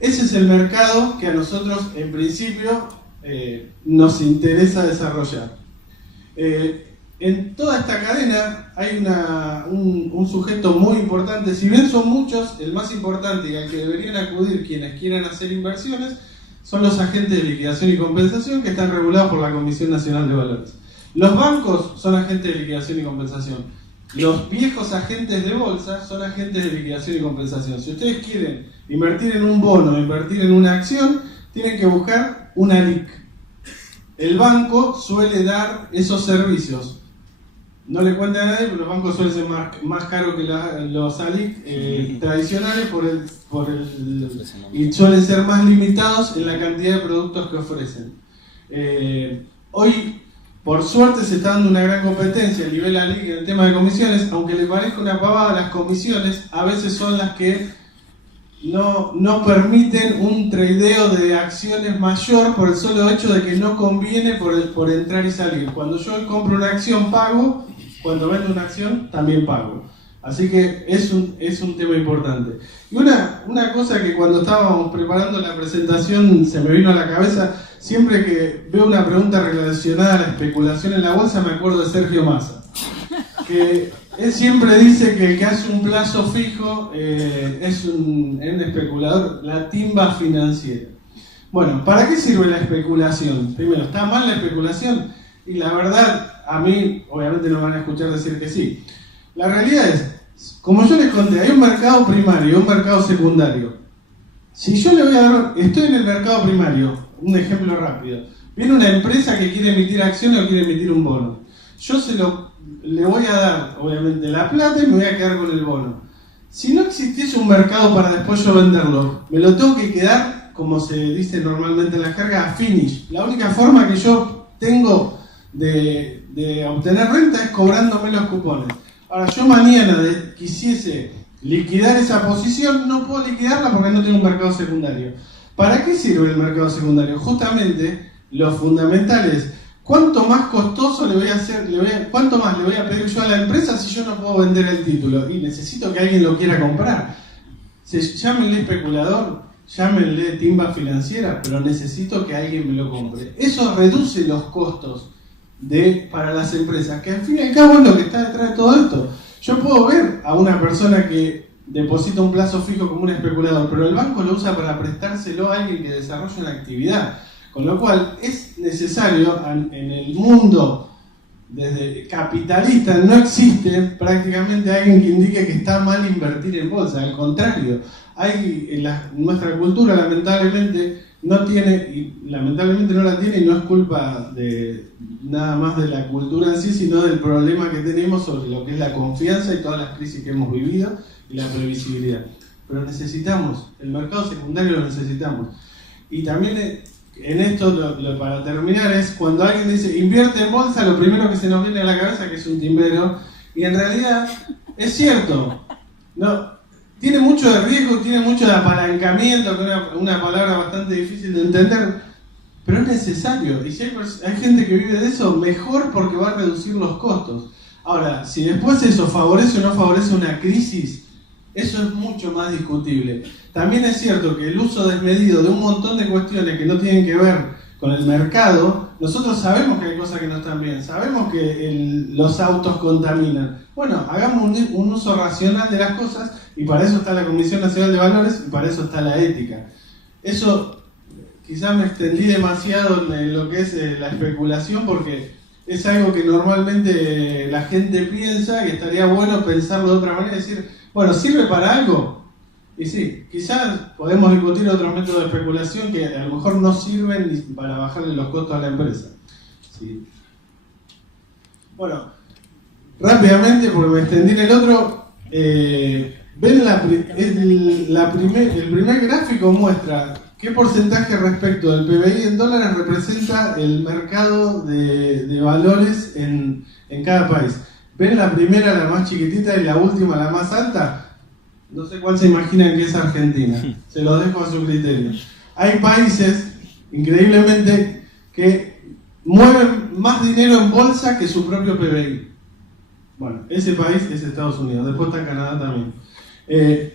Ese es el mercado que a nosotros, en principio, nos interesa desarrollar. En toda esta cadena hay un sujeto muy importante, si bien son muchos, el más importante y al que deberían acudir quienes quieran hacer inversiones son los agentes de liquidación y compensación que están regulados por la Comisión Nacional de Valores. Los bancos son agentes de liquidación y compensación. Los viejos agentes de bolsa son agentes de liquidación y compensación. Si ustedes quieren invertir en un bono, invertir en una acción, tienen que buscar una LIC. El banco suele dar esos servicios. No le cuente a nadie, pero los bancos suelen ser más caros que los ALIC tradicionales y suelen ser más limitados en la cantidad de productos que ofrecen. Hoy, por suerte, se está dando una gran competencia a nivel ALIC en el tema de comisiones, aunque le parezca una pavada, las comisiones a veces son las que no permiten un tradeo de acciones mayor por el solo hecho de que no conviene por entrar y salir. Cuando yo compro una acción pago, cuando vendo una acción también pago. Así que es un tema importante. Y una cosa que cuando estábamos preparando la presentación se me vino a la cabeza, siempre que veo una pregunta relacionada a la especulación en la bolsa me acuerdo de Sergio Massa, que él siempre dice que el que hace un plazo fijo es un especulador, la timba financiera. Bueno, ¿para qué sirve la especulación? Primero, ¿está mal la especulación? Y la verdad, a mí, obviamente no me van a escuchar decir que sí. La realidad es, como yo les conté, hay un mercado primario y un mercado secundario. Si yo le voy a dar, estoy en el mercado primario, un ejemplo rápido. Viene una empresa que quiere emitir acciones o quiere emitir un bono. Yo le voy a dar, obviamente, la plata y me voy a quedar con el bono. Si no existiese un mercado para después yo venderlo, me lo tengo que quedar, como se dice normalmente en las cargas, a finish. La única forma que yo tengo de obtener renta es cobrándome los cupones. Ahora, yo mañana quisiese liquidar esa posición, no puedo liquidarla porque no tengo un mercado secundario. ¿Para qué sirve el mercado secundario? Justamente, lo fundamental es ¿cuánto más costoso le voy a hacer? ¿Cuánto más le voy a pedir yo a la empresa si yo no puedo vender el título? Y necesito que alguien lo quiera comprar. Llámenle especulador, llámenle timba financiera, pero necesito que alguien me lo compre. Eso reduce los costos para las empresas, que al fin y al cabo es lo que está detrás de todo esto. Yo puedo ver a una persona que deposita un plazo fijo como un especulador, pero el banco lo usa para prestárselo a alguien que desarrolla una actividad. Con lo cual es necesario, en el mundo desde capitalista no existe prácticamente alguien que indique que está mal invertir en bolsa. Al contrario, hay en nuestra cultura lamentablemente no tiene, y lamentablemente no la tiene, y no es culpa de nada más de la cultura en sí, sino del problema que tenemos sobre lo que es la confianza y todas las crisis que hemos vivido y la previsibilidad. Pero necesitamos, el mercado secundario lo necesitamos. Y también en esto, para terminar, es cuando alguien dice invierte en bolsa, lo primero que se nos viene a la cabeza que es un timbero, y en realidad es cierto, no, tiene mucho de riesgo, tiene mucho de apalancamiento, que es una palabra bastante difícil de entender, pero es necesario, y si hay gente que vive de eso, mejor, porque va a reducir los costos. Ahora, si después eso favorece o no favorece una crisis, eso es mucho más discutible. También es cierto que el uso desmedido de un montón de cuestiones que no tienen que ver con el mercado, nosotros sabemos que hay cosas que no están bien, sabemos que los autos contaminan. Bueno, hagamos un uso racional de las cosas, y para eso está la Comisión Nacional de Valores y para eso está la ética. Eso, quizás me extendí demasiado en lo que es la especulación, porque es algo que normalmente la gente piensa y estaría bueno pensarlo de otra manera y decir, bueno, ¿sirve para algo? Y sí, quizás podemos discutir otros métodos de especulación que a lo mejor no sirven ni para bajarle los costos a la empresa. Sí. Bueno, rápidamente, porque me extendí en el otro, ven el primer gráfico muestra qué porcentaje respecto del PBI en dólares representa el mercado de valores en cada país. ¿Ven la primera, la más chiquitita, y la última, la más alta? No sé cuál se imaginan que es Argentina. Se lo dejo a su criterio. Hay países, increíblemente, que mueven más dinero en bolsa que su propio PBI. Bueno, ese país es Estados Unidos. Después está Canadá también.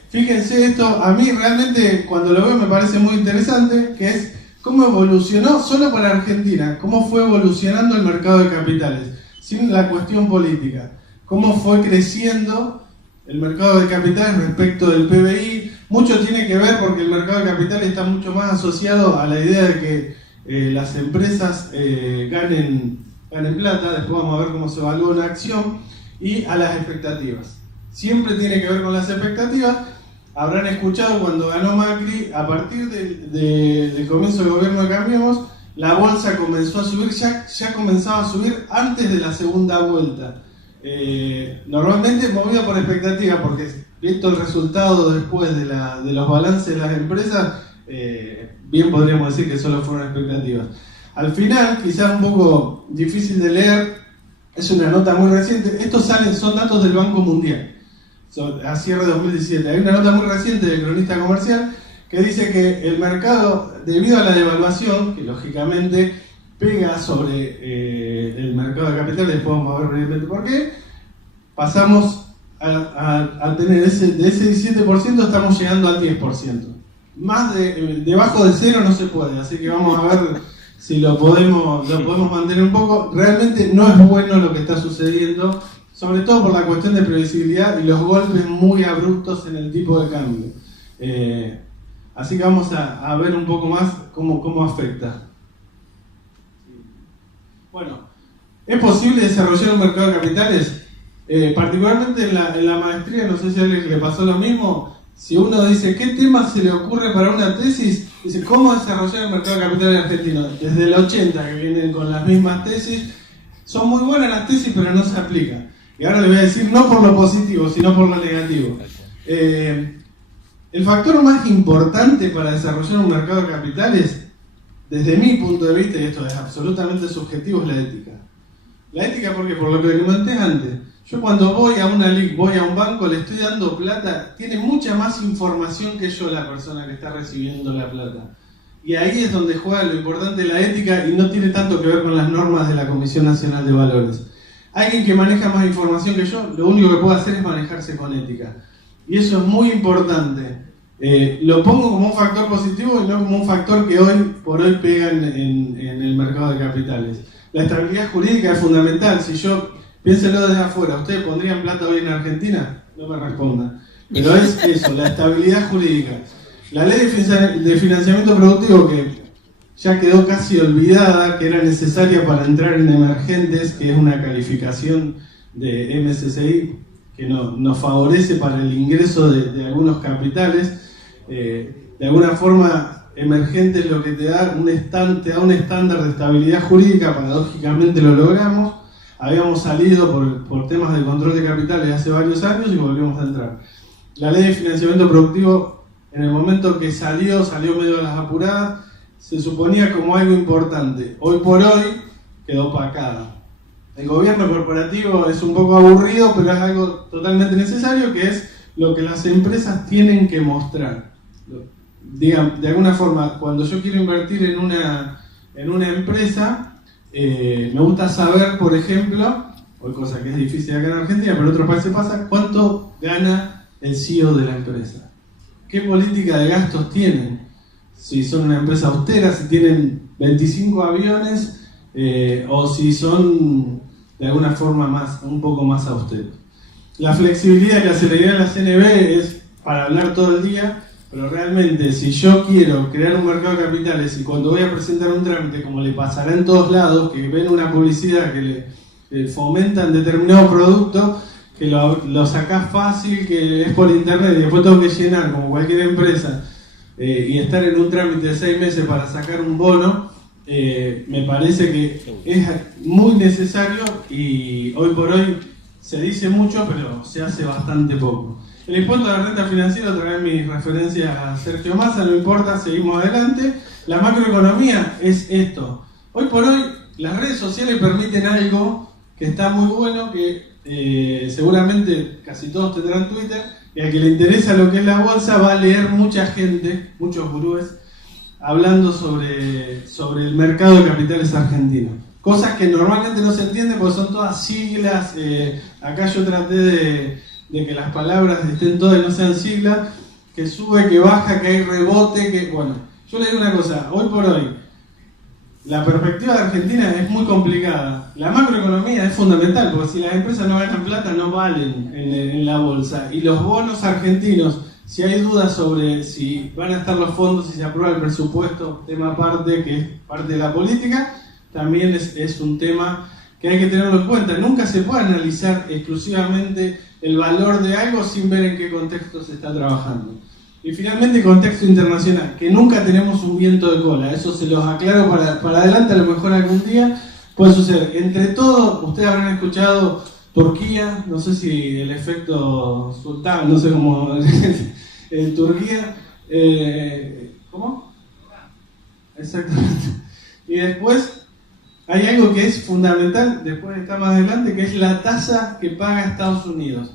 Fíjense esto, a mí realmente cuando lo veo me parece muy interesante, que es cómo evolucionó, solo para Argentina, cómo fue evolucionando el mercado de capitales, sin la cuestión política, cómo fue creciendo el mercado de capitales respecto del PBI. Mucho tiene que ver porque el mercado de capitales está mucho más asociado a la idea de que las empresas ganen plata, después vamos a ver cómo se evalúa una acción, y a las expectativas. Siempre tiene que ver con las expectativas. Habrán escuchado cuando ganó Macri, a partir del comienzo del gobierno de Cambiemos, la bolsa comenzó a subir, ya comenzaba a subir antes de la segunda vuelta. Normalmente movida por expectativa, porque visto el resultado después de los balances de las empresas, bien podríamos decir que solo fueron expectativas. Al final, quizás un poco difícil de leer, es una nota muy reciente. Estos son datos del Banco Mundial, a cierre de 2017. Hay una nota muy reciente del Cronista Comercial que dice que el mercado, debido a la devaluación, que lógicamente pega sobre el mercado de capitales, después vamos a ver brevemente por qué, pasamos a tener de ese 17%, estamos llegando al 10%. Más debajo del cero no se puede, así que vamos a ver si lo podemos mantener un poco. Realmente no es bueno lo que está sucediendo, sobre todo por la cuestión de previsibilidad y los golpes muy abruptos en el tipo de cambio. Así que vamos a ver un poco más cómo afecta. Bueno, ¿es posible desarrollar un mercado de capitales? Particularmente en la maestría, no sé si a alguien le pasó lo mismo. Si uno dice, ¿qué tema se le ocurre para una tesis? Dice, ¿cómo desarrollar el mercado de capitales argentino? Desde el 80 que vienen con las mismas tesis. Son muy buenas las tesis, pero no se aplican. Y ahora le voy a decir, no por lo positivo, sino por lo negativo. El factor más importante para desarrollar un mercado de capitales, desde mi punto de vista, y esto es absolutamente subjetivo, es la ética. La ética, porque por lo que le comenté antes, yo cuando voy a una LIC, voy a un banco, le estoy dando plata, tiene mucha más información que yo la persona que está recibiendo la plata. Y ahí es donde juega lo importante la ética, y no tiene tanto que ver con las normas de la Comisión Nacional de Valores. Alguien que maneja más información que yo, lo único que puede hacer es manejarse con ética. Y eso es muy importante. Lo pongo como un factor positivo y no como un factor que hoy por hoy pega en el mercado de capitales. La estabilidad jurídica es fundamental. Si yo, piénselo desde afuera, ¿ustedes pondrían plata hoy en Argentina? No me respondan. Pero es eso, la estabilidad jurídica. La ley de financiamiento productivo, que ya quedó casi olvidada, que era necesaria para entrar en emergentes, que es una calificación de MSCI que nos favorece para el ingreso de algunos capitales. De alguna forma emergente es lo que te da un estándar de estabilidad jurídica, paradójicamente lo logramos. Habíamos salido por temas de control de capitales hace varios años y volvimos a entrar. La ley de financiamiento productivo, en el momento que salió medio a las apuradas, se suponía como algo importante. Hoy por hoy quedó opacada. El gobierno corporativo es un poco aburrido, pero es algo totalmente necesario, que es lo que las empresas tienen que mostrar. De alguna forma, cuando yo quiero invertir en una empresa, me gusta saber, por ejemplo, cosa que es difícil acá en Argentina, pero en otros países pasa, cuánto gana el CEO de la empresa. ¿Qué política de gastos tienen? Si son una empresa austera, si tienen 25 aviones, o si son de alguna forma un poco más austeros. La flexibilidad y la celeridad de la CNB es para hablar todo el día, pero realmente si yo quiero crear un mercado de capitales y cuando voy a presentar un trámite, como le pasará en todos lados, que ven una publicidad que le fomentan determinado producto, que lo sacás fácil, que es por internet y después tengo que llenar como cualquier empresa y estar en un trámite de 6 meses para sacar un bono, me parece que es muy necesario y hoy por hoy se dice mucho, pero se hace bastante poco. El impuesto a la renta financiera, otra vez mi referencia a Sergio Massa, no importa, seguimos adelante. La macroeconomía es esto. Hoy por hoy las redes sociales permiten algo que está muy bueno, que seguramente casi todos tendrán Twitter, y al que le interesa lo que es la bolsa va a leer mucha gente, muchos gurúes, hablando sobre el mercado de capitales argentino. Cosas que normalmente no se entienden porque son todas siglas. Acá yo traté de que las palabras estén todas y no sean siglas, que sube, que baja, que hay rebote, que... Bueno, yo le digo una cosa, hoy por hoy, la perspectiva de Argentina es muy complicada. La macroeconomía es fundamental, porque si las empresas no ganan plata, no valen en la bolsa. Y los bonos argentinos, si hay dudas sobre si van a estar los fondos, si se aprueba el presupuesto, tema aparte, que es parte de la política, también es un tema que hay que tenerlo en cuenta. Nunca se puede analizar exclusivamente el valor de algo sin ver en qué contexto se está trabajando. Y finalmente, contexto internacional, que nunca tenemos un viento de cola. Eso se los aclaro para adelante, a lo mejor algún día puede suceder. Entre todo, ustedes habrán escuchado Turquía, no sé si el efecto sultán, no sé cómo... Turquía, ¿cómo? Exactamente. Y después hay algo que es fundamental, después está más adelante, que es la tasa que paga Estados Unidos.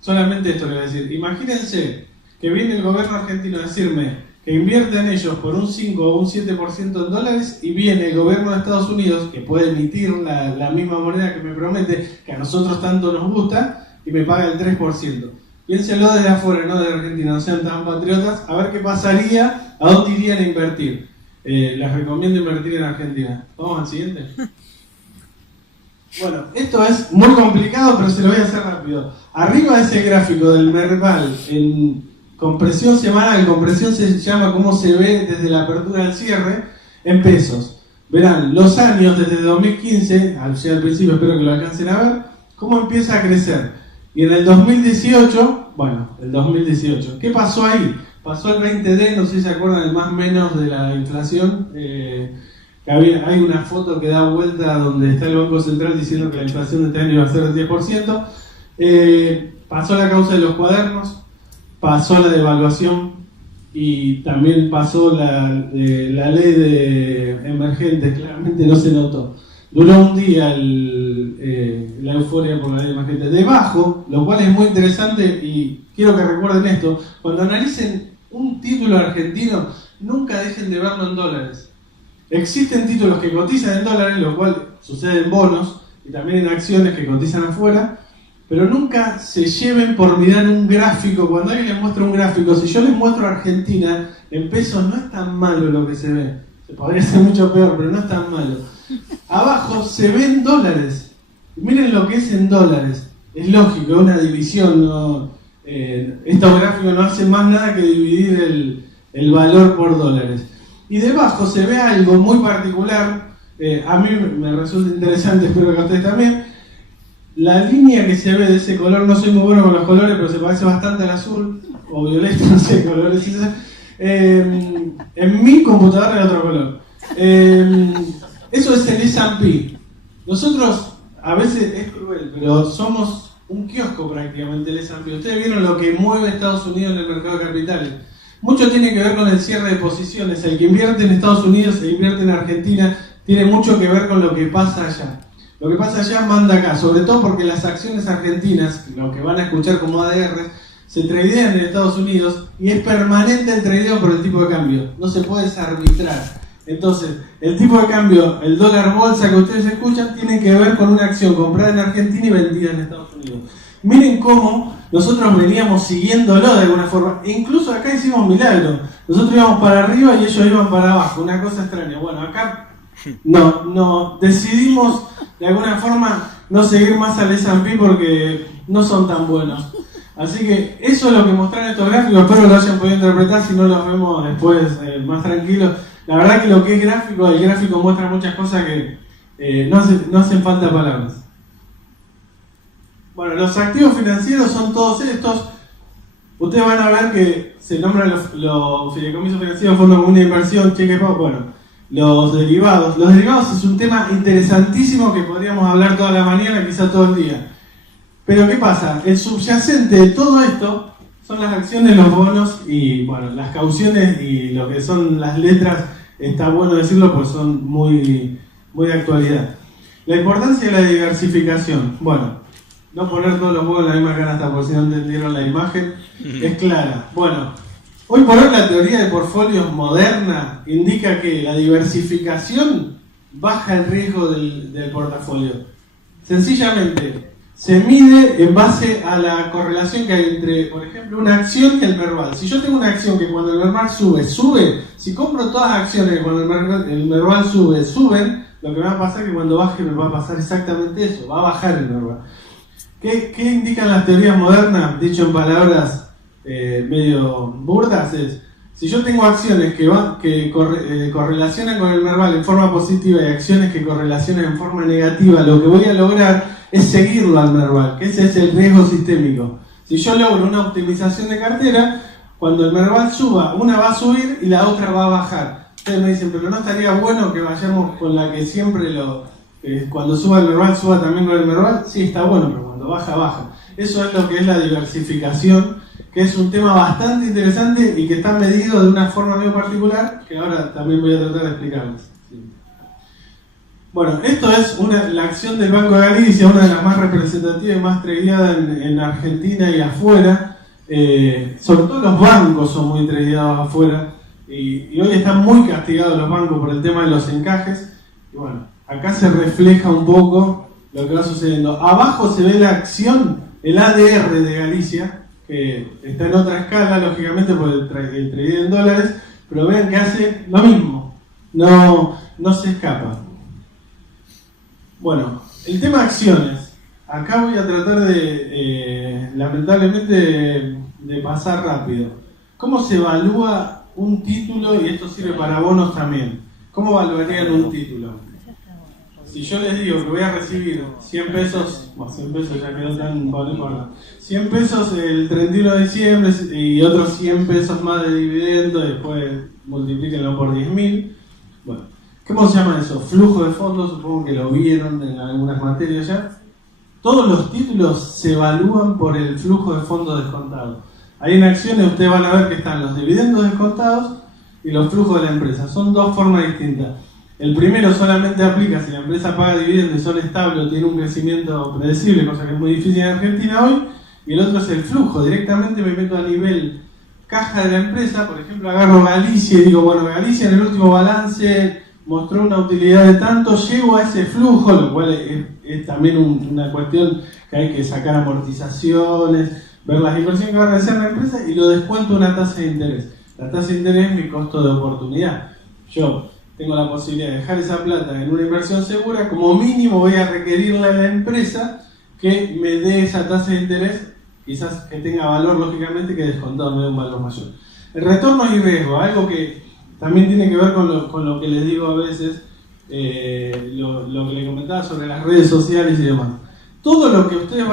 Solamente esto le voy a decir. Imagínense que viene el gobierno argentino a decirme que invierten ellos por un 5 o un 7% en dólares, y viene el gobierno de Estados Unidos, que puede emitir la misma moneda que me promete, que a nosotros tanto nos gusta, y me paga el 3%. Piénselo desde afuera, no de Argentina, no sean tan patriotas, a ver qué pasaría, a dónde irían a invertir. Les recomiendo invertir en Argentina. Vamos al siguiente. Bueno, esto es muy complicado, pero se lo voy a hacer rápido. Arriba ese gráfico del Merval en compresión semanal, compresión se llama cómo se ve desde la apertura al cierre, en pesos. Verán los años desde 2015, al principio espero que lo alcancen a ver, cómo empieza a crecer. Y en el 2018, ¿qué pasó ahí? Pasó el 20D, no sé si se acuerdan, el más menos de la inflación. Hay una foto que da vuelta donde está el Banco Central diciendo que la inflación de este año iba a ser del 10%. Pasó la causa de los cuadernos, pasó la devaluación y también pasó la ley de emergentes, claramente no se notó. Duró un día la euforia por la ley de emergentes. Debajo, lo cual es muy interesante y quiero que recuerden esto, cuando analicen un título argentino, nunca dejen de verlo en dólares. Existen títulos que cotizan en dólares, lo cual sucede en bonos y también en acciones que cotizan afuera, pero nunca se lleven por mirar un gráfico. Cuando alguien les muestra un gráfico, si yo les muestro Argentina en pesos, no es tan malo lo que se ve. Se podría ser mucho peor, pero no es tan malo. Abajo se ven dólares. Miren lo que es en dólares. Es lógico, es una división. ¿No? Estos gráficos no hacen más nada que dividir el valor por dólares. Y debajo se ve algo muy particular. A mí me resulta interesante, espero que a ustedes también. La línea que se ve de ese color, no soy muy bueno con los colores, pero se parece bastante al azul o violeta, no sé qué colores es ese. En mi computadora era otro color. Eso es el S&P. Nosotros, a veces es cruel, pero somos un kiosco prácticamente el S&P. Ustedes vieron lo que mueve Estados Unidos en el mercado de capitales. Mucho tiene que ver con el cierre de posiciones. El que invierte en Estados Unidos e invierte en Argentina tiene mucho que ver con lo que pasa allá. Lo que pasa allá manda acá, sobre todo porque las acciones argentinas, lo que van a escuchar como ADR, se tradean en Estados Unidos y es permanente el tradeo por el tipo de cambio. No se puede desarbitrar. Entonces, el tipo de cambio, el dólar bolsa que ustedes escuchan, tiene que ver con una acción comprada en Argentina y vendida en Estados Unidos. Miren cómo nosotros veníamos siguiéndolo de alguna forma. E incluso acá hicimos milagro. Nosotros íbamos para arriba y ellos iban para abajo. Una cosa extraña. Bueno, acá no decidimos de alguna forma no seguir más al S&P porque no son tan buenos. Así que eso es lo que mostraron estos gráficos. Espero que lo hayan podido interpretar. Si no, los vemos después más tranquilos. La verdad que lo que es gráfico, el gráfico muestra muchas cosas que no hacen falta palabras. Bueno, los activos financieros son todos estos. Ustedes van a ver que se nombran los fideicomisos financieros, fondos comunes de inversión, cheques, bueno, los derivados. Los derivados es un tema interesantísimo que podríamos hablar toda la mañana, quizá todo el día. Pero ¿qué pasa? El subyacente de todo esto son las acciones, los bonos y bueno, las cauciones y lo que son las letras. Está bueno decirlo porque son muy de actualidad. La importancia de la diversificación. Bueno, no poner todos los huevos en la misma canasta por si no entendieron la imagen, es clara. Bueno, hoy por hoy la teoría de portfolios moderna indica que la diversificación baja el riesgo del portafolio. Sencillamente, se mide en base a la correlación que hay entre, por ejemplo, una acción y el Merval. Si yo tengo una acción que cuando el Merval sube, si compro todas las acciones que cuando el Merval suben, lo que me va a pasar es que cuando baje me va a pasar exactamente eso, va a bajar el Merval. ¿Qué indican las teorías modernas? Dicho en palabras medio burdas, es si yo tengo acciones que correlacionan con el Merval en forma positiva y acciones que correlacionan en forma negativa, lo que voy a lograr es seguirlo al Merval, que ese es el riesgo sistémico. Si yo logro una optimización de cartera, cuando el Merval suba, una va a subir y la otra va a bajar. Ustedes me dicen, pero no estaría bueno que vayamos con la que siempre cuando suba el Merval, suba también con el Merval. Sí, está bueno, pero cuando baja, baja. Eso es lo que es la diversificación, que es un tema bastante interesante y que está medido de una forma muy particular, que ahora también voy a tratar de explicarles. Bueno, esto es la acción del Banco de Galicia, una de las más representativas y más tradeadas en Argentina y afuera. Sobre todo los bancos son muy tradeados afuera y hoy están muy castigados los bancos por el tema de los encajes. Y bueno, acá se refleja un poco lo que va sucediendo. Abajo se ve la acción, el ADR de Galicia, que está en otra escala, lógicamente, por el trade en dólares, pero vean que hace lo mismo, no se escapa. Bueno, el tema acciones. Acá voy a tratar de, lamentablemente, de pasar rápido. ¿Cómo se evalúa un título? Y esto sirve para bonos también. ¿Cómo evaluarían un título? Si yo les digo que voy a recibir 100 pesos, bueno, 100 pesos ya quedó tan bueno, 100 pesos el 31 de diciembre y otros 100 pesos más de dividendo, después multiplíquenlo por 10.000. Bueno, ¿cómo se llama eso? Flujo de fondos, supongo que lo vieron en algunas materias ya. Todos los títulos se evalúan por el flujo de fondos descontado. Ahí en acciones ustedes van a ver que están los dividendos descontados y los flujos de la empresa. Son dos formas distintas. El primero solamente aplica si la empresa paga dividendos y son estables o tiene un crecimiento predecible, cosa que es muy difícil en Argentina hoy. Y el otro es el flujo. Directamente me meto a nivel caja de la empresa. Por ejemplo, agarro Galicia y digo, bueno, Galicia en el último balance mostró una utilidad de tanto, llego a ese flujo, lo cual es también una cuestión que hay que sacar amortizaciones, ver las inversiones que va a realizar la empresa y lo descuento una tasa de interés. La tasa de interés es mi costo de oportunidad. Yo tengo la posibilidad de dejar esa plata en una inversión segura, como mínimo voy a requerirle a la empresa que me dé esa tasa de interés, quizás que tenga valor lógicamente, que descontado me dé un valor mayor. El retorno y riesgo, algo que también tiene que ver con lo que les digo a veces, lo que les comentaba sobre las redes sociales y demás. Todo lo que ustedes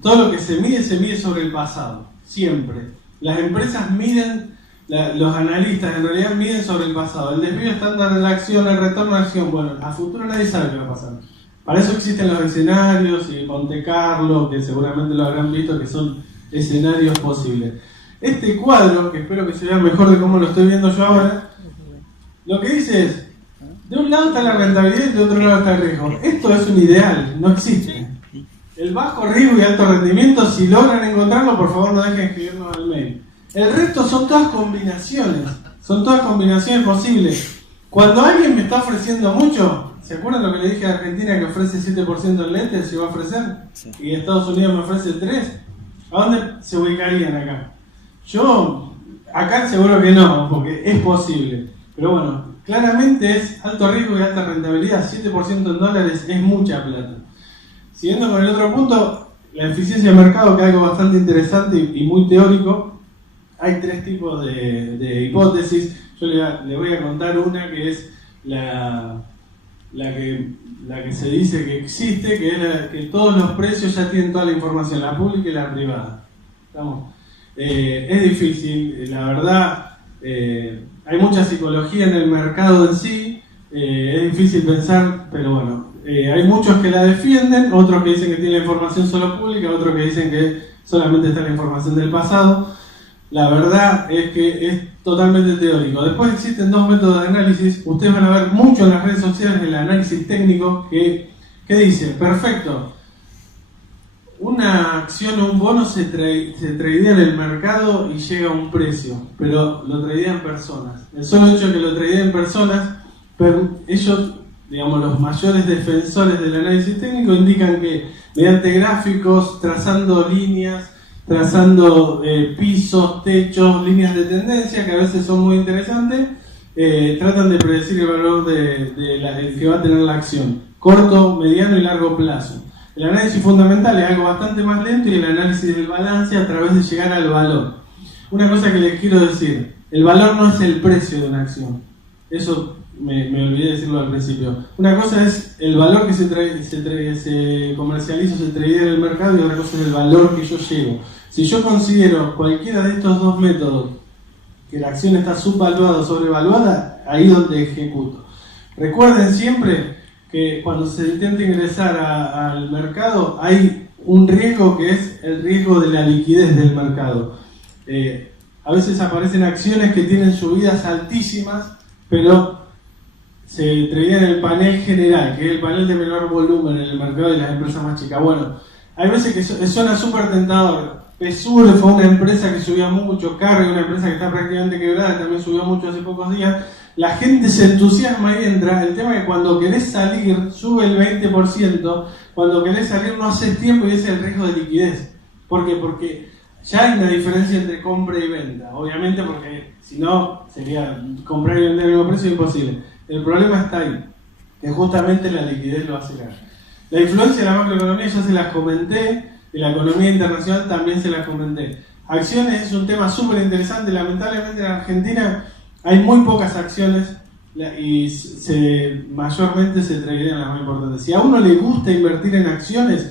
todo lo que se mide sobre el pasado, siempre. Las empresas miden los analistas en realidad miden sobre el pasado. El desvío estándar de la acción, el retorno a acción, bueno, a futuro nadie sabe qué va a pasar. Para eso existen los escenarios y Monte Carlo, que seguramente lo habrán visto, que son escenarios posibles. Este cuadro, que espero que se vea mejor de cómo lo estoy viendo yo ahora, lo que dice es, de un lado está la rentabilidad y de otro lado está el riesgo. Esto es un ideal, no existe. El bajo riesgo y alto rendimiento, si logran encontrarlo, por favor no dejen de escribirnos al mail. El resto son todas combinaciones posibles. Cuando alguien me está ofreciendo mucho, ¿se acuerdan lo que le dije a Argentina que ofrece 7% en lentes, se va a ofrecer? Sí. Y Estados Unidos me ofrece 3%. ¿A dónde se ubicarían acá? Yo, acá seguro que no, porque es posible. Pero bueno, claramente es alto riesgo y alta rentabilidad. 7% en dólares es mucha plata. Siguiendo con el otro punto, la eficiencia de mercado, que es algo bastante interesante y muy teórico. Hay 3 tipos de hipótesis. Yo le voy a contar una que es la que se dice que existe, que es que todos los precios ya tienen toda la información, la pública y la privada. ¿Estamos? Es difícil, la verdad, hay mucha psicología en el mercado en sí, es difícil pensar, pero bueno, hay muchos que la defienden, otros que dicen que tiene la información solo pública, otros que dicen que solamente está la información del pasado. La verdad es que es totalmente teórico. Después existen 2 métodos de análisis, ustedes van a ver mucho en las redes sociales el análisis técnico que dice, perfecto, una acción o un bono se tradea en el mercado y llega a un precio, pero lo tradean personas. El solo hecho de que lo tradeen personas, pero ellos, digamos, los mayores defensores del análisis técnico indican que mediante gráficos, trazando líneas, trazando pisos, techos, líneas de tendencia, que a veces son muy interesantes, tratan de predecir el valor el que va a tener la acción, corto, mediano y largo plazo. El análisis fundamental es algo bastante más lento y el análisis del balance a través de llegar al valor. Una cosa que les quiero decir, el valor no es el precio de una acción. Eso me olvidé decirlo al principio. Una cosa es el valor que se comercializa, se tradea en el mercado, y otra cosa es el valor que yo llevo. Si yo considero cualquiera de estos 2 métodos que la acción está subvaluada o sobrevaluada, ahí es donde ejecuto. Recuerden siempre que cuando se intenta ingresar al mercado hay un riesgo que es el riesgo de la liquidez del mercado. A veces aparecen acciones que tienen subidas altísimas, pero se tradean en el panel general, que es el panel de menor volumen en el mercado de las empresas más chicas. Bueno, hay veces que suena súper tentador. Pesure fue una empresa que subía mucho, Carrier, una empresa que está prácticamente quebrada, que también subió mucho hace pocos días. La gente se entusiasma y entra. El tema es que cuando querés salir, sube el 20%. Cuando querés salir no haces tiempo y ese es el riesgo de liquidez. ¿Por qué? Porque ya hay una diferencia entre compra y venta. Obviamente porque si no, sería comprar y vender al mismo precio imposible. El problema está ahí, que justamente la liquidez lo hace ganar. La influencia de la macroeconomía ya se las comenté, de la economía internacional también se las comenté. Acciones es un tema súper interesante. Lamentablemente en Argentina hay muy pocas acciones y mayormente se tradean las más importantes. Si a uno le gusta invertir en acciones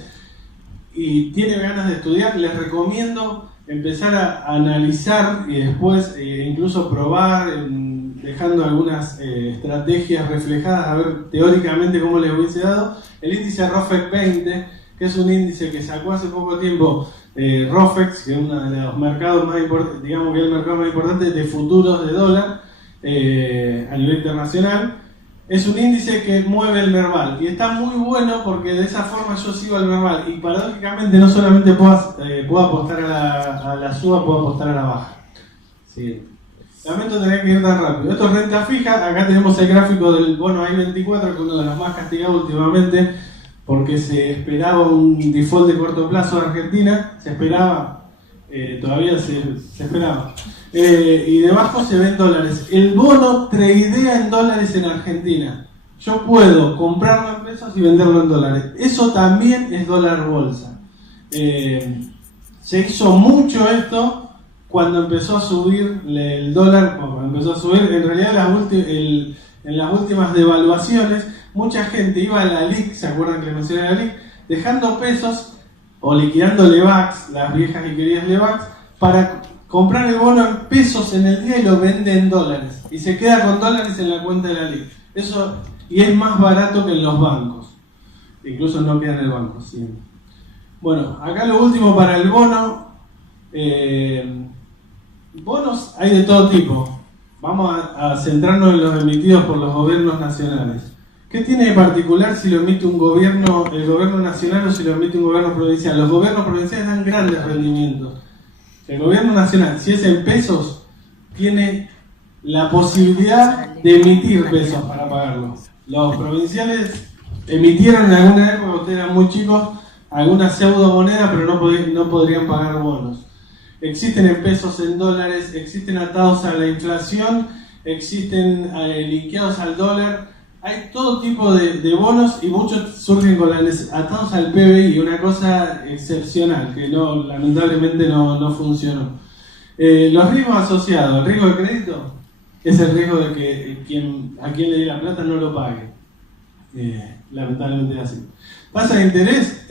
y tiene ganas de estudiar, les recomiendo empezar a analizar y después incluso probar, dejando algunas estrategias reflejadas, a ver teóricamente cómo les hubiese dado, el índice ROFEX 20, que es un índice que sacó hace poco tiempo ROFEX, que es uno de los mercados más importantes, digamos que es el mercado más importante de futuros de dólar a nivel internacional. Es un índice que mueve el Merval y está muy bueno porque de esa forma yo sigo al Merval y paradójicamente no solamente puedo apostar a la suba, puedo apostar a la baja. Sí. Lamento tener que ir tan rápido. Esto es renta fija. Acá tenemos el gráfico del bono I-24, que es uno de los más castigados últimamente porque se esperaba un default de corto plazo de Argentina. Se esperaba, todavía se esperaba. Y debajo se ven dólares. El bono tradea en dólares en Argentina. Yo puedo comprarlo en pesos y venderlo en dólares. Eso también es dólar bolsa. Se hizo mucho esto cuando empezó a subir el dólar. Cuando empezó a subir, en realidad en las últimas devaluaciones, mucha gente iba a la LIC, ¿se acuerdan que les mencioné la LIC? Dejando pesos o liquidando LEVAX, las viejas y queridas LEVAX, para comprar el bono en pesos en el día y lo vende en dólares. Y se queda con dólares en la cuenta de la LIC. Eso, y es más barato que en los bancos. Incluso no queda en el banco, sí. Bueno, acá lo último para el bono. Bonos hay de todo tipo. Vamos a centrarnos en los emitidos por los gobiernos nacionales. ¿Qué tiene de particular si lo emite un gobierno, el gobierno nacional o si lo emite un gobierno provincial? Los gobiernos provinciales dan grandes rendimientos. El gobierno nacional, si es en pesos, tiene la posibilidad de emitir pesos para pagarlo. Los provinciales emitieron en alguna época, ustedes eran muy chicos, alguna pseudo moneda, pero no podrían pagar bonos. Existen en pesos, en dólares, existen atados a la inflación, existen linkeados al dólar. Hay todo tipo de bonos y muchos surgen con atados al PBI, una cosa excepcional que lamentablemente no funcionó. Los riesgos asociados, el riesgo de crédito es el riesgo de que a quien le dé la plata no lo pague. Lamentablemente es así. Tasa de interés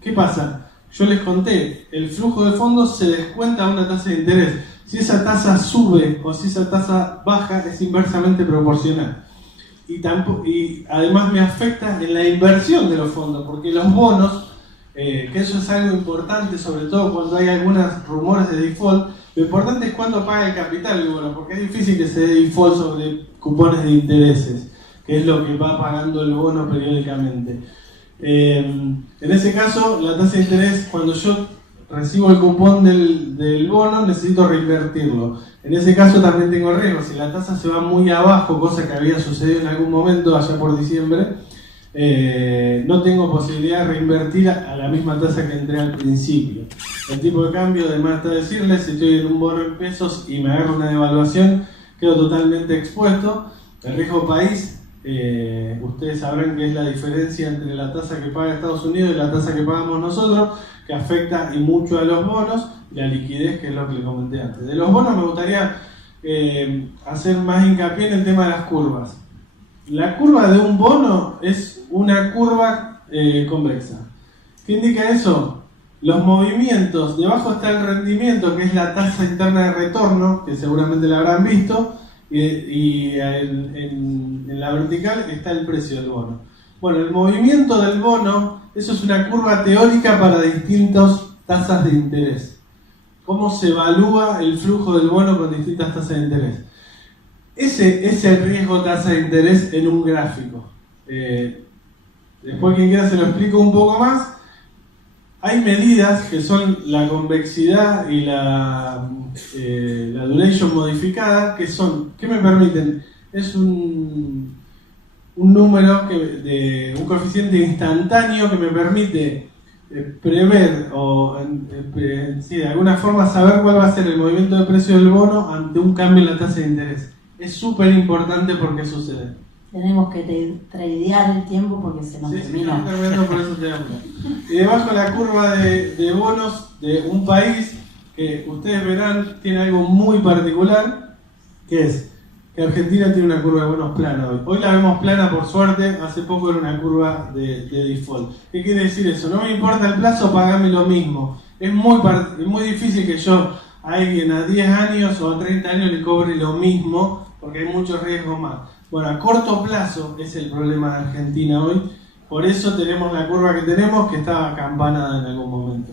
¿qué pasa? Yo les conté, el flujo de fondos se descuenta a una tasa de interés. Si esa tasa sube o si esa tasa baja es inversamente proporcional. Y además me afecta en la inversión de los fondos, porque los bonos, que eso es algo importante, sobre todo cuando hay algunos rumores de default, lo importante es cuándo paga el capital del bono, porque es difícil que se dé default sobre cupones de intereses, que es lo que va pagando el bono periódicamente. En ese caso, la tasa de interés, cuando yo recibo el cupón del bono, necesito reinvertirlo. En ese caso también tengo riesgo. Si la tasa se va muy abajo, cosa que había sucedido en algún momento allá por diciembre, no tengo posibilidad de reinvertir a la misma tasa que entré al principio. El tipo de cambio, además de decirles, si estoy en un bono en pesos y me agarro una devaluación, quedo totalmente expuesto. El riesgo país, ustedes sabrán que es la diferencia entre la tasa que paga Estados Unidos y la tasa que pagamos nosotros, que afecta y mucho a los bonos, y la liquidez, que es lo que les comenté antes. De los bonos me gustaría hacer más hincapié en el tema de las curvas. La curva de un bono es una curva convexa. ¿Qué indica eso? Los movimientos, debajo está el rendimiento, que es la tasa interna de retorno, que seguramente la habrán visto, y en la vertical está el precio del bono. Bueno, el movimiento del bono, eso es una curva teórica para distintas tasas de interés. ¿Cómo se evalúa el flujo del bono con distintas tasas de interés? Ese es el riesgo tasa de interés en un gráfico. Después, quien quiera se lo explico un poco más. Hay medidas que son la convexidad y la duration modificada, que me permiten, es un número de un coeficiente instantáneo que me permite prever o de alguna forma saber cuál va a ser el movimiento de precio del bono ante un cambio en la tasa de interés. Es súper importante porque sucede. Tenemos que tradear el tiempo porque se nos termina. Por eso te hablo. Y debajo la curva de bonos de un país que ustedes verán tiene algo muy particular, que es que Argentina tiene una curva de bonos plana hoy. Hoy la vemos plana por suerte, hace poco era una curva de default. ¿Qué quiere decir eso? No me importa el plazo, pagame lo mismo. Es muy difícil que yo a alguien a 10 años o a 30 años le cobre lo mismo, porque hay mucho riesgo más. Bueno, a corto plazo es el problema de Argentina hoy, por eso tenemos la curva que tenemos, que estaba acampanada en algún momento.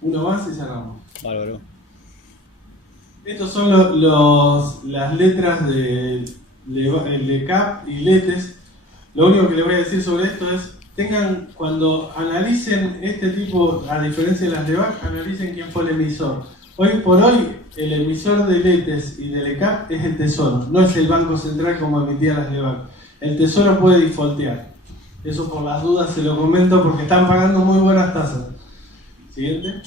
Uno más y cerramos. Bárbaro. Estos son las letras de LECAP y LETES. Lo único que les voy a decir sobre esto es, cuando analicen este tipo, a diferencia de las LEVAC, analicen quién fue el emisor. Hoy por hoy, el emisor de LETES y de LECAP es el Tesoro, no es el Banco Central como emitía las LEVAC. El Tesoro puede defaultear. Eso por las dudas se lo comento porque están pagando muy buenas tasas. Siguiente.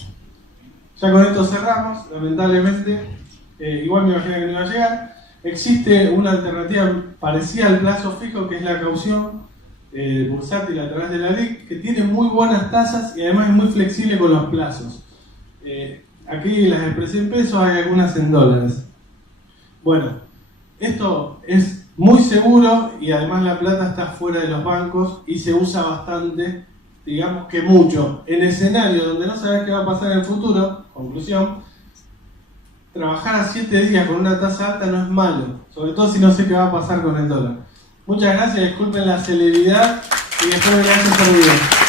Ya con esto cerramos, lamentablemente. Igual me imaginé que no iba a llegar. Existe una alternativa parecida al plazo fijo, que es la caución bursátil a través de la LIC, que tiene muy buenas tasas y además es muy flexible con los plazos. Aquí las expresé en pesos, hay algunas en dólares. Bueno, esto es muy seguro y además la plata está fuera de los bancos y se usa bastante, digamos que mucho. En escenarios donde no sabes qué va a pasar en el futuro, conclusión, trabajar a 7 días con una tasa alta no es malo, sobre todo si no sé qué va a pasar con el dólar. Muchas gracias, disculpen la celeridad y espero que les haya servido.